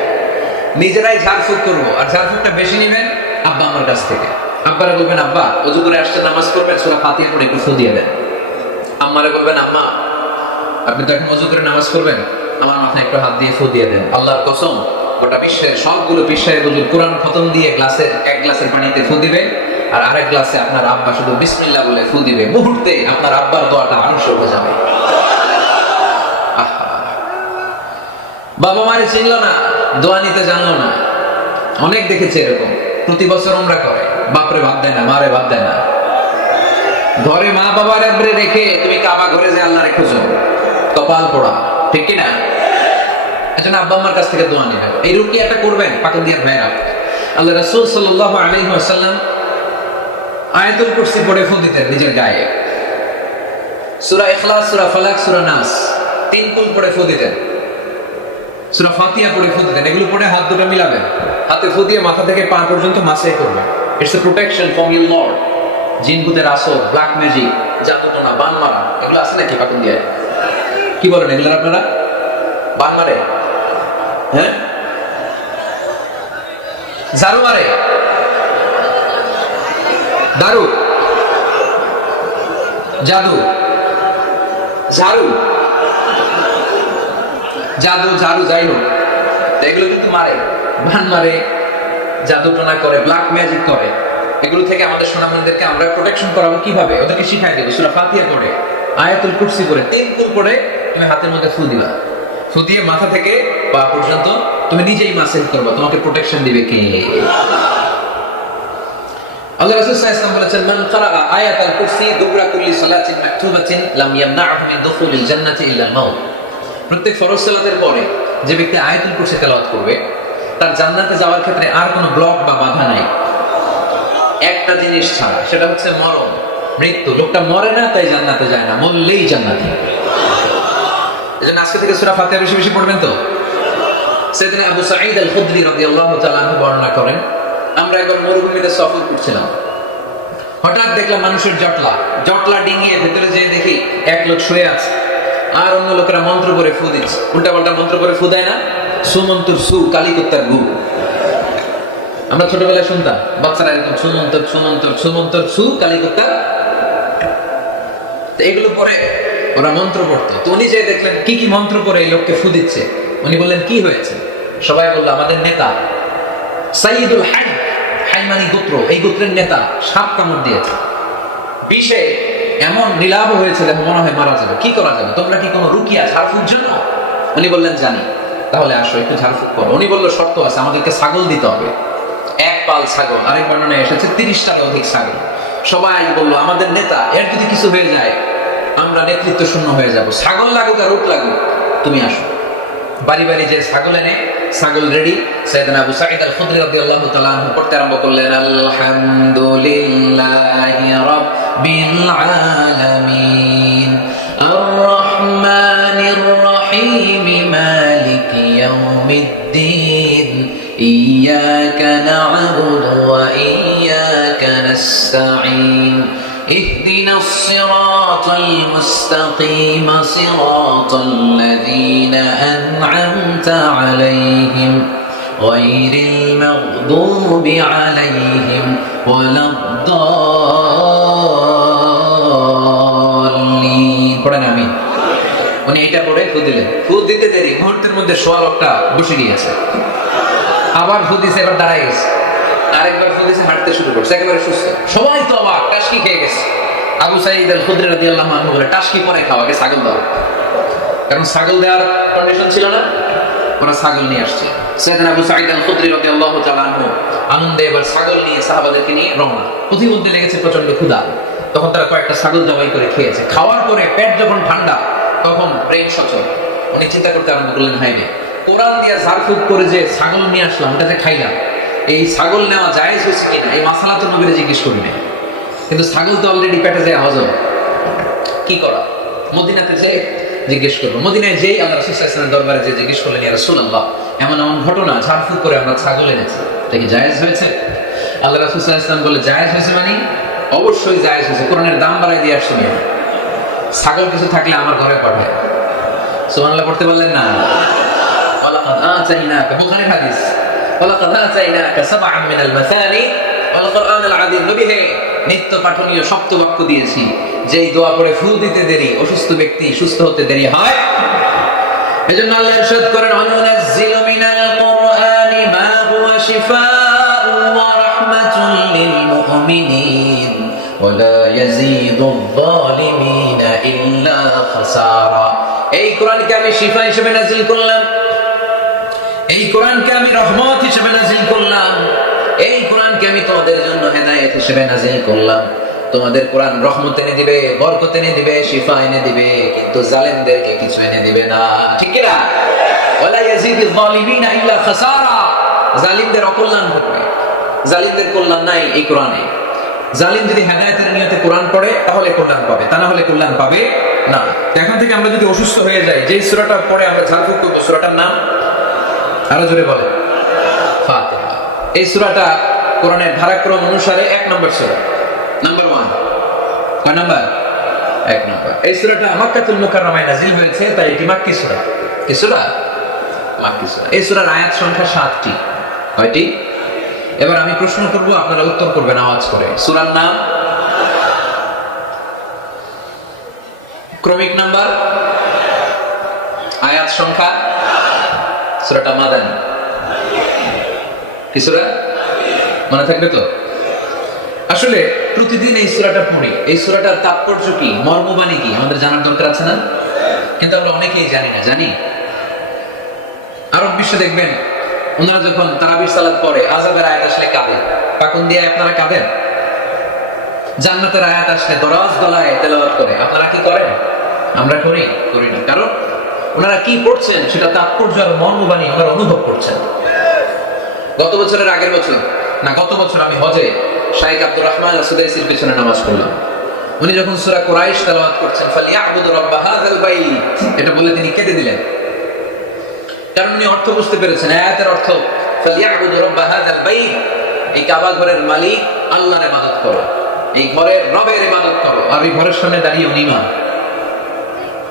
নিজেরাই ঝাড়ফুঁক করবো, আর ঝাড়ফুঁকটা বেশি নেবেন আব্বা আমার কাছ থেকে। আব্বারে বলবেন আব্বা ওযু করে আসছে নামাজ পড়বেন, সূরা ফাতিহা পড়ে একটু ফু দিয়ে দেন। আম্মারে বলবেন আম্মা আপনি তো এখন ওযু করে নামাজ পড়বেন, আমার মাথায় একটু হাত দিয়ে ফু দিয়ে দেন। আল্লাহর কসম গোটা বিশ্বের সবগুলো বিশ্বের হুজুর কোরআন খতম দিয়ে গ্লাসের এক গ্লাসের পানিতে ফু দিবে, আর আরেক গ্লাসে আপনার আব্বা শুধু বিসমিল্লাহ বলে ফু দিবে, মুহূর্তে আপনার আব্বার দোয়াটা আনুষ হয়ে যাবে। বাবা মারে চিনলো না, দোয়া নিতে জানলো না। অনেক দেখেছে এরকম, প্রতি বছর আমরা করে, বাপরে ভাত দেয় না, মারে ভাত দেয় না। ঘরে মা বাবার একবারে রেখে তুমি কাবা ঘরে যে আল্লাহ রেখেছো, কপাল পোড়া, ঠিক কিনা? এজন্য আব্বা আম্মার কাছ থেকে দোয়া নেবেন। এই রুকিয়াটা করবেন পাকুন্দিয়ার ভাইরা। আল্লাহ রাসূল সাল্লাল্লাহু আলাইহি ওয়াসাল্লাম আয়াতুল কুরসি পড়ে ফু দিতেন নিজের গায়ে, সূরা ইখলাস, সূরা ফালাক, সূরা নাস, তিন কুল পড়ে ফু দিতেন, সূরা ফাতিহা পড়ে ফু দিতেন। এগুলো পড়ে হাত দুটো মিলাবেন, হাতে ফু দিয়ে মাথা থেকে পা পর্যন্ত মাসাই করবেন। It's a protection from your Lord. জিন ভূতের আসর, ব্ল্যাক ম্যাজিক, জাদুটোনা, বান মারা, এগুলো আছে নাকি পাকুন্দিয়ায়? কি বলেন এগুলো আপনারা? বান মারে, হ্যাঁ, ঝাড়ু মারে, দারু, জাদু, ঝাড়ু, জাদু, ঝাড়ু, যাই হোক, এগুলো কিন্তু মারে, বান মারে, জাদু টোনা করে, ব্ল্যাক ম্যাজিক করে। এগুলো থেকে আমাদের সোনামণিদেরকে আমরা প্রোটেকশন করাবো কিভাবে? ওদেরকে শিখাই দেবো সূরা ফাতিহা পড়ে, আয়াতুল কুরসি পড়ে, তিন কুল পড়ে তুমি হাতের মধ্যে ফু দিবা, ফু দিয়ে মাথা থেকে পা পর্যন্ত তুমি নিজেই মাসেজ করবা, তোমাকে প্রোটেকশন দিবে কে? আল্লাহ রাসূল সাল্লাল্লাহু আলাইহি ওয়াসাল্লাম বলেছেন মান ক্বারাআ আয়াতাল কুরসি দুবরা কুল্লি সালাতিন মাকতুবাতিন লাম ইয়ামনা'হু মিন দুখুলিল জান্নাতি ইল্লা আল-মাউত। প্রত্যেক ফরজ সালাতের পরে যে ব্যক্তি আয়াতুল কুরসি তেলাওয়াত করবে তার জান্নাতে যাওয়ার ক্ষেত্রে আর কোনো ব্লক বা বাধা নাই, একটা জিনিস ছাড়া, সেটা হচ্ছে মরণ, মৃত্যু। লোকটা মরে না তাই জান্নাতে যায় না, মরলেই জান্নাতে। এজন্য আজকে থেকে সূরা ফাতিহা বেশি বেশি পড়বেন। তো সাইয়েদনা আবু সাঈদ আল খুদরি রাদিয়াল্লাহু তাআলা আনহু বর্ণনা করেন, আমরা একবার মরুভূমিতে সফর করছিলাম, হঠাৎ দেখলাম মানুষের জটলা ডিঙিয়ে ভেতরে যেয়ে দেখি এক লোক শুয়ে আছে, আর অন্য লোকেরা মন্ত্র করে ফু দিচ্ছে, উল্টা পাল্টা মন্ত্র করে ফু দেয় না, সুমন্তর সু কালিকুত্তার গু। আমরা ছোটবেলায় শুনতাম বাচ্চারা এরকম সুমন্তর সুমন্তর সুমন্তর সু কালিকুত্তার, এগুলো পরে ওরা মন্ত্র পড়তো। তো উনি যে দেখলেন কি কি মন্ত্র করে এই লোককে ফু দিচ্ছে, উনি বললেন কি হয়েছে? সবাই বললো আমাদের নেতা সাইয়্যিদুল হাই, হাই মানে গোত্র, এই গোত্রের নেতা সাপ কামড় দিয়েছে, বিষে এমন নীলাভ হয়েছে যে মনে হয় মারা যাবে, কি করা যাবে? তোমরা কি কোনো রুকিয়া ঝাড়ফুঁক জন্য? উনি বললেন জানি, তাহলে আসো একটু ঝাড়ফুঁক করো। উনি বললো শর্ত আছে, আমাদেরকে ছাগল দিতে হবে, এক পাল ছাগল, আরেক বর্ণনায় এসেছে 30টার অধিক ছাগল। সবাই বললো আমাদের নেতা, এর যদি কিছু হয়ে যায় আমরা নেতৃত্ব শূন্য হয়ে যাব, ছাগল লাগুক আর উট লাগুক, তুমি আসো। বাড়ি বাড়ি যে ছাগল এনে, ছাগল রেডি। সাইয়েদনা আবু সাঈদ আল খুদরি রাদিয়াল্লাহু তাআলা আনহু পড়তে আরম্ভ করলেন, আলহামদুলিল্লাহি রাব্বিল আলামিন আর রহমানির রহিম মালিকি ইয়াউমিদ্দিন ইয়্যাকা না'বুদু ওয়া ইয়্যাকা নাস্তাঈন اهدنا الصراط المستقيم صراط الذين أنعمت عليهم غير المغضوب عليهم ولا الضالين। পড়েন আমিন। উনি এটা পড়ে ফু দিলেন, ফু দিতে দেরি মুহূর্তের মধ্যে সোয়া লোকটা বসে গিয়েছে, আবার ফু দিছে, এবার দাঁড়ায় গেছে, আরেকবার ফু দিছে, হাঁটতে শুরু করছে, একেবারে সুস্থ। সবাই তো অবাক, টাসকি খেয়ে গেছে। আবু সাঈদ আল খুদরি রাদিয়াল্লাহু আনহু বলে টাসকি পরে খাওয়াকে ছাগল দাও, কারণ ছাগল দেওয়ার কন্ডিশন ছিল না, ওরা ছাগল নিয়ে আসছে। সাইয়েদনা আবু সাঈদ আল খুদরি রাদিয়াল্লাহু তাআলা আনহু আনন্দে এবার ছাগল নিয়ে সাহাবাদেরকে নিয়ে রওনা। প্রতিমধ্যে লেগেছে প্রচন্ড ক্ষুধা, তখন তারা কয়েকটা ছাগল জবাই করে খেয়েছে। খাওয়ার পরে পেট যখন ঠান্ডা তখন ব্রেন সচল, উনি চিন্তা করতে আরম্ভ করলেন, হাই রে, কোরআন দিয়ে ঝাড়ফুঁক করে যে ছাগল নিয়ে আসলাম, ওটা যে খাইলাম, এই ছাগল নেওয়া জায়েজ হয়েছে কিনা এই মাসালা তো নবীরে জিজ্ঞেস করি নাই। কিন্তু ছাগল তো অলরেডি পেটে যায় হজম, কি করা? মদিনাতে যে জিজ্ঞেস করবো। মদিনায় যেই আল্লাহ রাসূল সাল্লাল্লাহু আলাইহি ওয়াসাল্লামের দরবারে যে জিজ্ঞেস করলেন, ইয়া রাসূলুল্লাহ, এমন এমন ঘটনা, ঝাড়ফুঁক করে আমরা ছাগল এনেছি, এটা কি জায়েজ হয়েছে? আল্লাহ রাসূল সাল্লাল্লাহু আলাইহি ওয়াসাল্লাম বলে, জায়েজ হয়েছে মানে অবশ্যই জায়েজ হয়েছে, কোরআনের দাম বাড়ায় দিয়ে আসছি আমি। ছাগল কিছু থাকলে আমার ঘরে পাঠায়। সুবহানাল্লাহ পড়তে বললেন না? ওয়ালাকাদ আতাইনাকা, বুখারী হাদিস, ওয়ালাকাদ আতাইনাকা সাবআন মিনাল মাসানি ওয়াল কুরআনাল আযীম। নবী হে, নিত্য পাঠনীয় সপ্ত বাক্য দিয়েছি, যেই দোয়া পড়ে ফু দিতে দেরি অসুস্থ ব্যক্তি সুস্থ হতে দেরি হয়। এজন্য আল্লাহ ইরশাদ করেন, অনুনাজ্জিলু মিনাল কুরআনি মা হুয়া শিফাউন ওয়া রাহমাতুন লিল মুমিনিন ওয়া লা ইয়াজিদুয যালিমিনা ইল্লা খাসারা। এই কোরআনকে আমি শিফা হিসেবে নাযিল করলাম, এই কোরআনকে আমি রহমত হিসেবে নাযিল করলাম, এই কোরআনকে আমি তোমাদের জন্য হেদায়েত হিসেবে নাযিল করলাম। তোমাদের কোরআন রহমত এনে দিবে, বরকত এনে দিবে, শিফা এনে দিবে, কিন্তু জালেমদেরকে কিছু এনে দিবে না। ঠিক কি না? ওয়ালা ইয়াজিদুয যালিমিনা ইল্লা খাসারা। জালিমদের অকল্যাণ ঘটবে, জালিমদের কল্যাণ নাই এই কোরআনে। জালিম যদি হেদায়েতের নিয়তে কোরআন পড়ে তাহলে কল্যাণ পাবে, তা না হলে কল্যাণ পাবে না। এখান থেকে আমরা যদি অসুস্থ হয়ে যাই, যে সূরাটা পড়ে আমরা ঝাড়ফুঁক করব, সূরাটার নাম আরো জোরে বলে, ফাতিহা। এই সূরাটা কোরআনের ধারাক্রম অনুসারে 1 নম্বর সূরা, নাম্বার 1। কয় নাম্বার? 1 নম্বর। এই সূরাটা মক্কাতুল মুকাররমায় নাযিল হয়েছে, তাই এটি মাক্কি সূরা। কি সূরা? মাক্কি সূরা। এই সূরার আয়াত সংখ্যা 7টি। কয়টি? এবার আমি প্রশ্ন করব, আপনারা উত্তর করবেন আওয়াজ করে। সূরার নাম, ক্রমিক নাম্বার, আয়াত সংখ্যা। সূরাটা মাদানী। কি সূরা? মনে থাকবে তো? আসলে প্রতিদিন এই সূরাটা পড়ি, এই সূরাটার তাৎপর্য কি, মর্মবাণী কি আমাদের জানার দরকার আছে না? কিন্তু আমরা অনেকেই জানি না। জানি? আরব বিশ্বে দেখবেন, ওনারা যখন তারাবির সালাত পড়ে, আযাবের আয়াত আসলে কাঁদেন। কাকুন দিয়ে আপনারা কাঁদেন? জান্নাতের আয়াত আসলে দরাজ গলায় তেলাওয়াত করে, আপনারা কি করেন? আমরা করি না। কারণ ওনারা কি পড়ছেন সেটা তাৎপর্য আর মর্মবাণী ওনারা অনুভব করছেন। গত বছরের আগের বছর না, গত বছর আমি হজে শাইখ আব্দুর রহমান সুদাইসির পিছনে নামাজ পড়লাম। উনি যখন সূরা কুরাইশ তেলাওয়াত করছেন, ফালিয়াবুদু রাব্ব হাযাল বাইত, এটা বলে তিনি কেঁদে দিলেন। কারণ উনি অর্থ বুঝতে পেরেছেন, আয়াতের অর্থ ফালিয়াবুদু রাব্ব হাযাল বাইত, এই কাবা ঘরের মালিক আল্লাহর ইবাদত করো, এই ঘরের রবের ইবাদত করো। আর এই ঘরের সামনে দাঁড়িয়ে উনি ইমাম,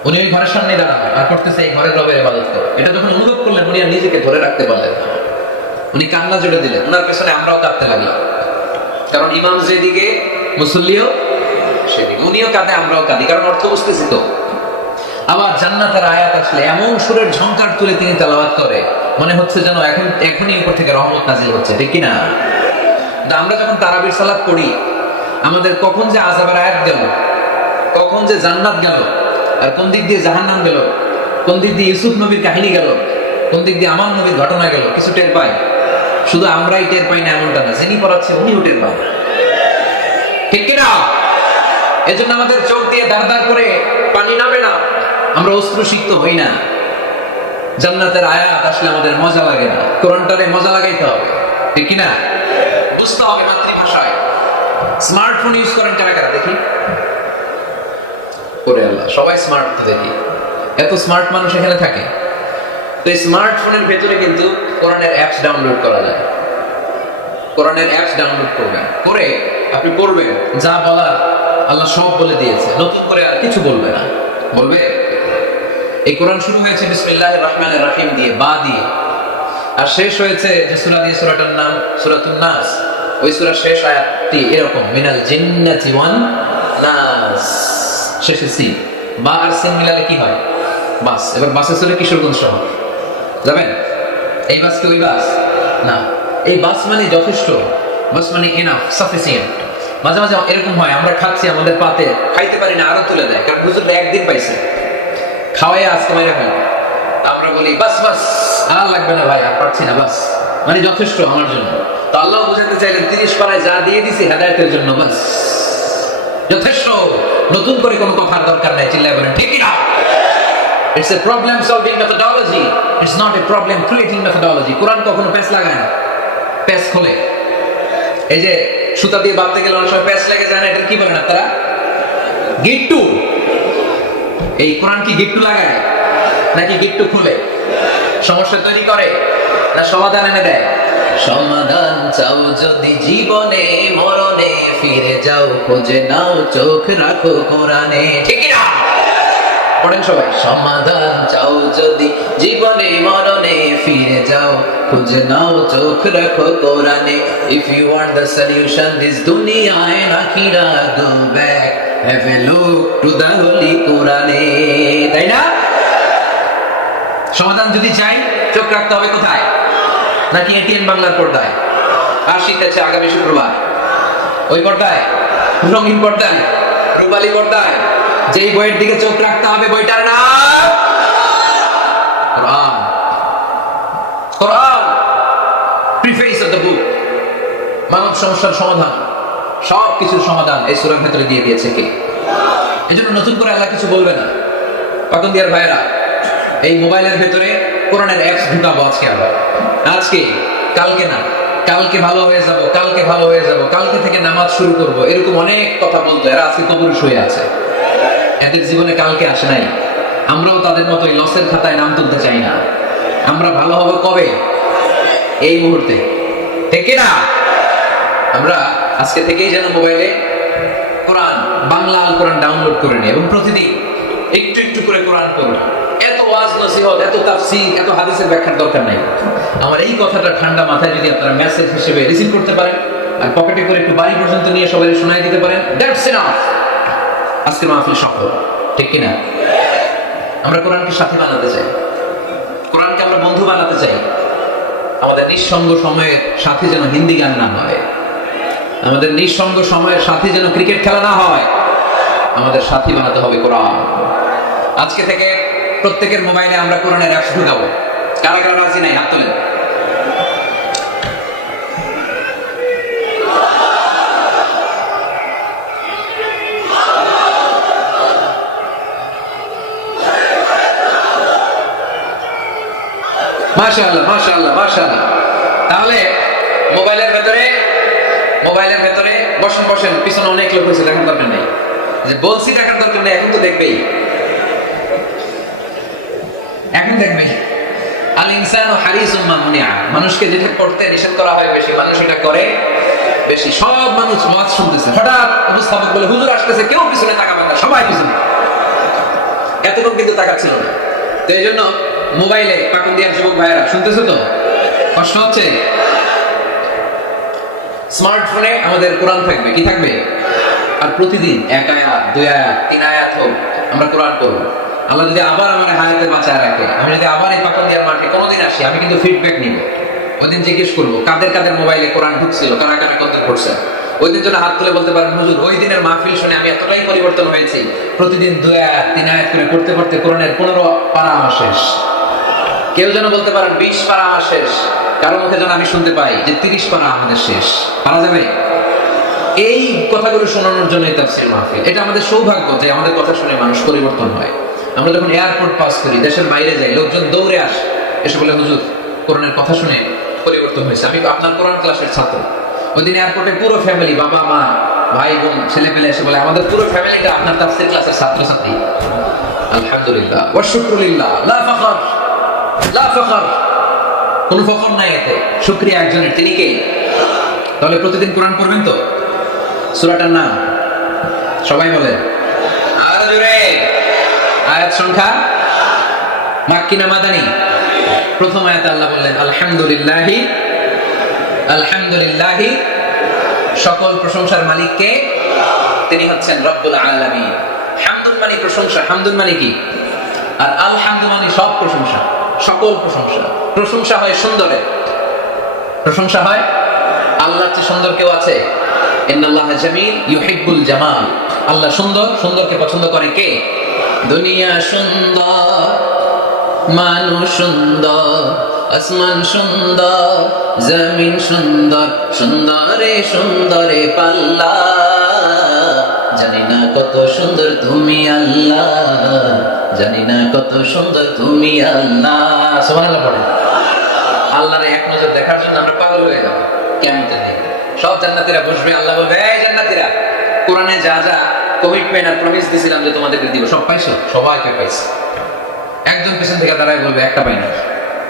উনি ওই ঘরের সামনে দাঁড়াবে আর করতেছে এই ঘরের রবের ইবাদত করো। এটা যখন অনুভব করলেন, উনি আর নিজেকে ধরে রাখতে পারলেন না, উনি কান্না জুড়ে দিলেন। ওনার পেছনে আমরাও কাঁদতে লাগলাম, কারণ ইমাম যেদিকে মুসল্লিও সেদিকে, উনিও কাঁদে আমরাও কাঁদি, কারণ অর্থ বুঝতেছি তো। আবার জান্নাতের আয়াত আসলে এমন সুরের ঝংকার তুলে তিনি তেলাওয়াত করে, মনে হচ্ছে যেন এখনই উপর থেকে রহমত নাজিল হচ্ছে। ঠিক কি না? আমরা যখন তারাবির সালাত পড়ি, আমাদের কখন যে আযাবের আয়াত গেল, কখন যে জান্নাত গেল, আর কোন দিক দিয়ে জাহান্নাম গেল, কোন দিক দিয়ে ইউসুফ নবীর কাহিনী গেল, কোন দিক দিয়ে আমার নবীর ঘটনা গেল, কিছু টের পাই। শুধু আমরাই টের পাই না এমনটা না, যিনি পড়াচ্ছে উনিও টের পান। ঠিক কিনা? এজন্য আমাদের চোখ দিয়ে ধার ধার করে পানি নামে না, আমরা অশ্রুসিক্ত হই না। জান্নাতের আয়াত আসলে আমাদের মজা লাগে না, কোরআনটারে মজা লাগাইতে হবে। ঠিক কিনা? বুঝতে হবে মাতৃভাষায়। স্মার্টফোন ইউজ করেন কারা কারা দেখি? ওরে আল্লাহ, সবাই স্মার্ট দেখি, এত স্মার্ট মানুষ এখানে থাকে। তো এই স্মার্টফোনের ভেতরে কিন্তু কোরআনের অ্যাপস ডাউনলোড করা যায়। কোরআনের অ্যাপস ডাউনলোড করবেন, করে আপনি পড়বেন, যা বলার আল্লাহ সব বলে দিয়েছে, নতুন করে আর কিছু বলবে না। বলবে এই কোরআন শুরু হয়েছে বিসমিল্লাহির রহমানির রহিম দিয়ে, বা দিয়ে, আর শেষ হয়েছে যে সূরা দিয়ে, সূরাটার নাম সূরাতুন নাস। ওই সূরার শেষ আয়াতটি এরকম, মিনাল জিন্নাতি ওয়ান নাস, শেষে সি, বা আর সিন মিলালে কি হয়? বাস। এবার বাসে চলে কিশোরগঞ্জ শহর যাবেন, এই বাস কি ওই বাস না? এই বাস মানে যথেষ্ট, বাস মানে এনাফ, সাফিসিয়েন্ট। মাঝে মাঝে এরকম হয়, আমরা খাচ্ছি, আমাদের পাতে খাইতে পারি না, আরো তুলে দেয়, কারণ হুজুররা একদিন পাইছে, খাওয়াই আজকে মাইরা হয়। আমরা বলি বাস বাস, আর লাগবে না ভাই, আর পারছি না, বাস মানে যথেষ্ট আমার জন্য। তো আল্লাহ বুঝাতে চাইলেন 30 পারায় যা দিয়ে দিছি হেদায়েতের জন্য, বাস যথেষ্ট, নতুন করে কোনো কথার দরকার নাই। চিল্লায় বলেন ঠিক না? It's a problem solving methodology. It's not a problem creating methodology. কোরআন কখনো প্যাচ লাগায় না, প্যাচ খোলে। এই যে সুতা দিয়ে বাঁধতে গেলে অনেক সময় প্যাচ লেগে যায় না, এটা কি বলেন আপনারা? গিট্টু। এই কোরআন কি গিট্টু লাগায় নাকি গিট্টু খুলে? সমস্যা তৈরি করে না সমাধান এনে দেয়? সমাধান চাও যদি জীবনে মরণে, ফিরে যাও খুঁজে নাও চোখ রাখো কোরআনে। ঠিক না? পড়েন সবাই। সমাধান চাও যদি জীবনে মরণে, ফিরে যাও খুঁজে নাও চোখ রাখো কোরআনে। If you want the solution this দুনিয়ায় না আখিরা, go back have a look to the holy কোরআনে। তাই না? সমাধান যদি চাই চোখ রাখতে হবে কোথায়? নাকি এটিএন বাংলার পর্দায়? আর শিখেছে আগামী শুক্রবার ওই পর্দায়, রঙিন পর্দায়, রূপালী পর্দায়। যেই বইয়ের দিকে চোখ রাখতে হবে বইটার নাম কোরআন। কোরআন প্রিফেস অফ দ্য বুক। মানব সমস্যার সমাধান, সব কিছুর সমাধান এই সূরার ভেতরে দিয়ে দিয়েছে কে? এজন্য নতুন করে আল্লাহ কিছু বলবে না। পাকন্দিয়ার ভাইরা, এই মোবাইলের ভেতরে কোরআনের অ্যাপস ঢুকাবো আজকে। আবার আজকে, কালকে না, কালকে ভালো হয়ে যাব, কালকে ভালো হয়ে যাব, কালকে থেকে নামাজ শুরু করব, এরকম অনেক কথা বলতো। এরা আজকে কবরে শুয়ে আছে, এদের জীবনে কালকে আসে নাই। আমরাও তাদের মতো এই লসের খাতায় নাম তুলতে চাই না। আমরা ভালো হব কবে? এই মুহূর্তে। ঠিক না? আমরা আজকে থেকেই যেন মোবাইলে কোরআন, বাংলা আল কোরআন ডাউনলোড করে নিই এবং প্রতিদিন একটু একটু করে কোরআন পড়ি। এত ওয়াজ নসিহত, এত তাফসীর, এত হাদিসের ব্যাখ্যার দরকার নাই। আমার এই কথাটা ঠান্ডা মাথায় যদি আপনারা মেসেজ হিসেবে রিসিভ করতে পারেন আর পকেটে করে একটু বাড়ি পর্যন্ত নিয়ে সবাই শোনাই দিতে পারেন, দ্যাটস এনাফ। আজকে মাহফিল সফল। ঠিক কিনা? আমরা কোরআনকে সাথী বানাতে চাই, কোরআনকে আমরা বন্ধু বানাতে চাই। আমাদের নিঃসঙ্গ সময়ের সাথী যেন হিন্দি গান না হয়, আমাদের নিঃসঙ্গ সময়ের সাথী যেন ক্রিকেট খেলা না হয়। আমাদের সাথী বানাতে হবে কোরআন। আজকে থেকে প্রত্যেকের মোবাইলে আমরা কোরআনের অ্যাপস ঢুকাবো। কারা কারা রাজি নাই হাত তোলেন। মাশাআল্লাহ, মাশাআল্লাহ, মাশাআল্লাহ। তাহলে মোবাইলের ভেতরে বসেন বসেন, পিছনে অনেক লোক হয়েছে, দেখার দরকার নেই। যে বলছি দেখার দরকার নেই, এখন তো দেখবেই, এখন দেখবেই। আল ইনসানু হারিসুম মা মুনিআ। মানুষকে যেটা করতে নিষেধ করা হয় বেশি, মানুষ এটা করে বেশি। সব মানুষ ওয়াজ শুনতেছে, হঠাৎ উপস্থাপক বলে হুজুর আসতেছে, কেউ পিছনে তাকাবে না, সবাই পিছনে। এতক্ষণ কিন্তু তাকাচ্ছিল না। তো এই জন্য মোবাইলে পাকন্দিয়ার যুবক ভাইয়েরা শুনতেছো তো? কষ্ট হচ্ছে? স্মার্টফোনে আমাদের কোরআন থাকবে, কি থাকবে? আর প্রতিদিন 1 আয়াত, 2 আয়াত, 3 আয়াত হোক, আমরা কোরআন পড়ব। আল্লাহ যদি আবার আমার হায়াতে বাঁচায় রাখে, আমি যদি আবার এই পাকন্দিয়ার মাঠে কোনোদিন আসি, আমি কিন্তু ফিডব্যাক নিব। ওইদিন জিজ্ঞেস করবো কাদের কাদের মোবাইলে কোরআন ঢুকছিল, কারা কারা কত পড়ছে। ওই দিন জন্য হাত তুলে বলতে পারেন, হুজুর ওই দিনের মাহফিল শুনে আমি এতটাই পরিবর্তন হয়েছি, প্রতিদিন 2 আয়াত 3 আয়াত করে পড়তে পড়তে কোরআনের 15 পারা আমার শেষ। কেউ যেন বলতে পারেন 20 পারা আমার শেষ। কারো মুখে যেন আমি শুনতে পাই যে 30 পারা আমাদের শেষ। পারা যাবে? এই কথাগুলো শোনানোর জন্য তাফসীর মাহফিল। এটা আমাদের সৌভাগ্য যে আমাদের কথা শুনে মানুষ পরিবর্তন হয়। আমরা যখন এয়ারপোর্ট পাস করি, দেশের বাইরে যাই, লোকজন দৌড়ে এসে বলে হুজুর কোরআনের কথা শুনে পরিবর্তন হয়েছে, আমি আপনার কোরআন ক্লাসের ছাত্র। ওই দিন এয়ারপোর্টে পুরো ফ্যামিলি, বাবা মা ভাই বোন ছেলে পেলে এসে বলে আমাদের পুরো ফ্যামিলিটা আপনার তাফসীর ক্লাসের ছাত্রছাত্রী। আলহামদুলিল্লাহ ওয়া শুকরুলিল্লাহ, লা ফখর, লা ফখর, কোন ফখর নাই এতে, শুকরিয়া একজনের, তিনি কে? তাহলে প্রতিদিন কোরআন পড়বেন তো? সূরাটার নাম সবাই বলেন আরো জোরে। আয়াত সংখ্যা মাক্কি না মাদানী? প্রথম আয়াতে আল্লাহ বললেন আলহামদুলিল্লাহি, আলহামদুলিল্লাহি, সকল প্রশংসার মালিক কে? তিনি হচ্ছেন রব্বুল আলামিন। হামদুন মানে প্রশংসা, হামদুন মানে কি? আর আলহামদু মানে সব প্রশংসা, সকল প্রশংসা। প্রশংসা হয় সুন্দরে, প্রশংসা হয় আল্লাহর চেয়ে সুন্দর কেউ আছে? ইন্নাল্লাহা জামিল ইউহিব্বুল জামাল। আল্লাহ সুন্দর, সুন্দরকে পছন্দ করে কে? দুনিয়া সুন্দর, মানুষ সুন্দর, আসমান সুন্দর, জমিন সুন্দর, সুন্দরে সুন্দরে পাল্লা, জানি জানি না কত সুন্দর তুমি আল্লাহ, জানি না কত সুন্দর তুমি আল্লাহ। সুবহানাল্লাহ পড়ে। আল্লাহর এক নজর দেখার জন্য আমরা পাগল হয়ে যাব। কিয়ামতের দিন সব জান্নাতীরা বসবে, আল্লাহ বলবে, এই জান্নাতীরা, কোরআনে যা যা কমিটমেন্ট আর প্রমিস দিয়েছিলাম যে তোমাদেরকে দিব, সব পাইছো? সবাইকে পাইছে। একজন পেছন থেকে দাঁড়ায় বলবে, একটা পাইনি।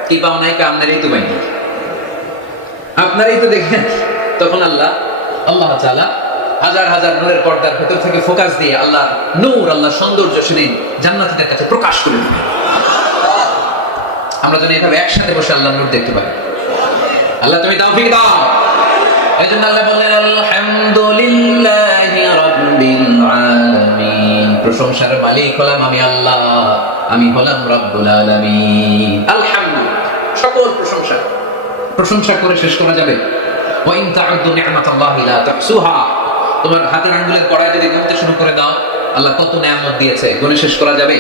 কি পাও নাই? আপনারই তো পাইনি, আপনারই তো দেখেন। তখন আল্লাহ তাআলা হাজার হাজার নূরের পর্দার ভেতর থেকে ফোকাস দিয়ে আল্লাহ নূর, আল্লাহ সৌন্দর্য সেদিন জান্নাতীদের কাছে প্রকাশ করে দিবে। আমরা যেন এভাবে একসাথে বসে আল্লাহর নূর দেখতে পাই। আল্লাহ তুমি তৌফিক দাও। এজন্য আল্লাহ বলেন, আলহামদুলিল্লাহি রাব্বিল আলামিন, প্রশংসার মালিক হলাম আমি আল্লাহ, আমি হলাম রব্বুল আলামিন। আলহামদুলিল্লাহ, সকল প্রশংসা করে শেষ করা যাবে। ওয়া ইন তা'উদ্দু নি'মাতাল্লাহি লা তুহসুহা, তোমার হাতের আঙ্গুলের কড়াই যদি গুনতে শুরু করে দাও, আল্লাহ কত নেয়ামত দিয়েছে, গুণে শেষ করা যাবে?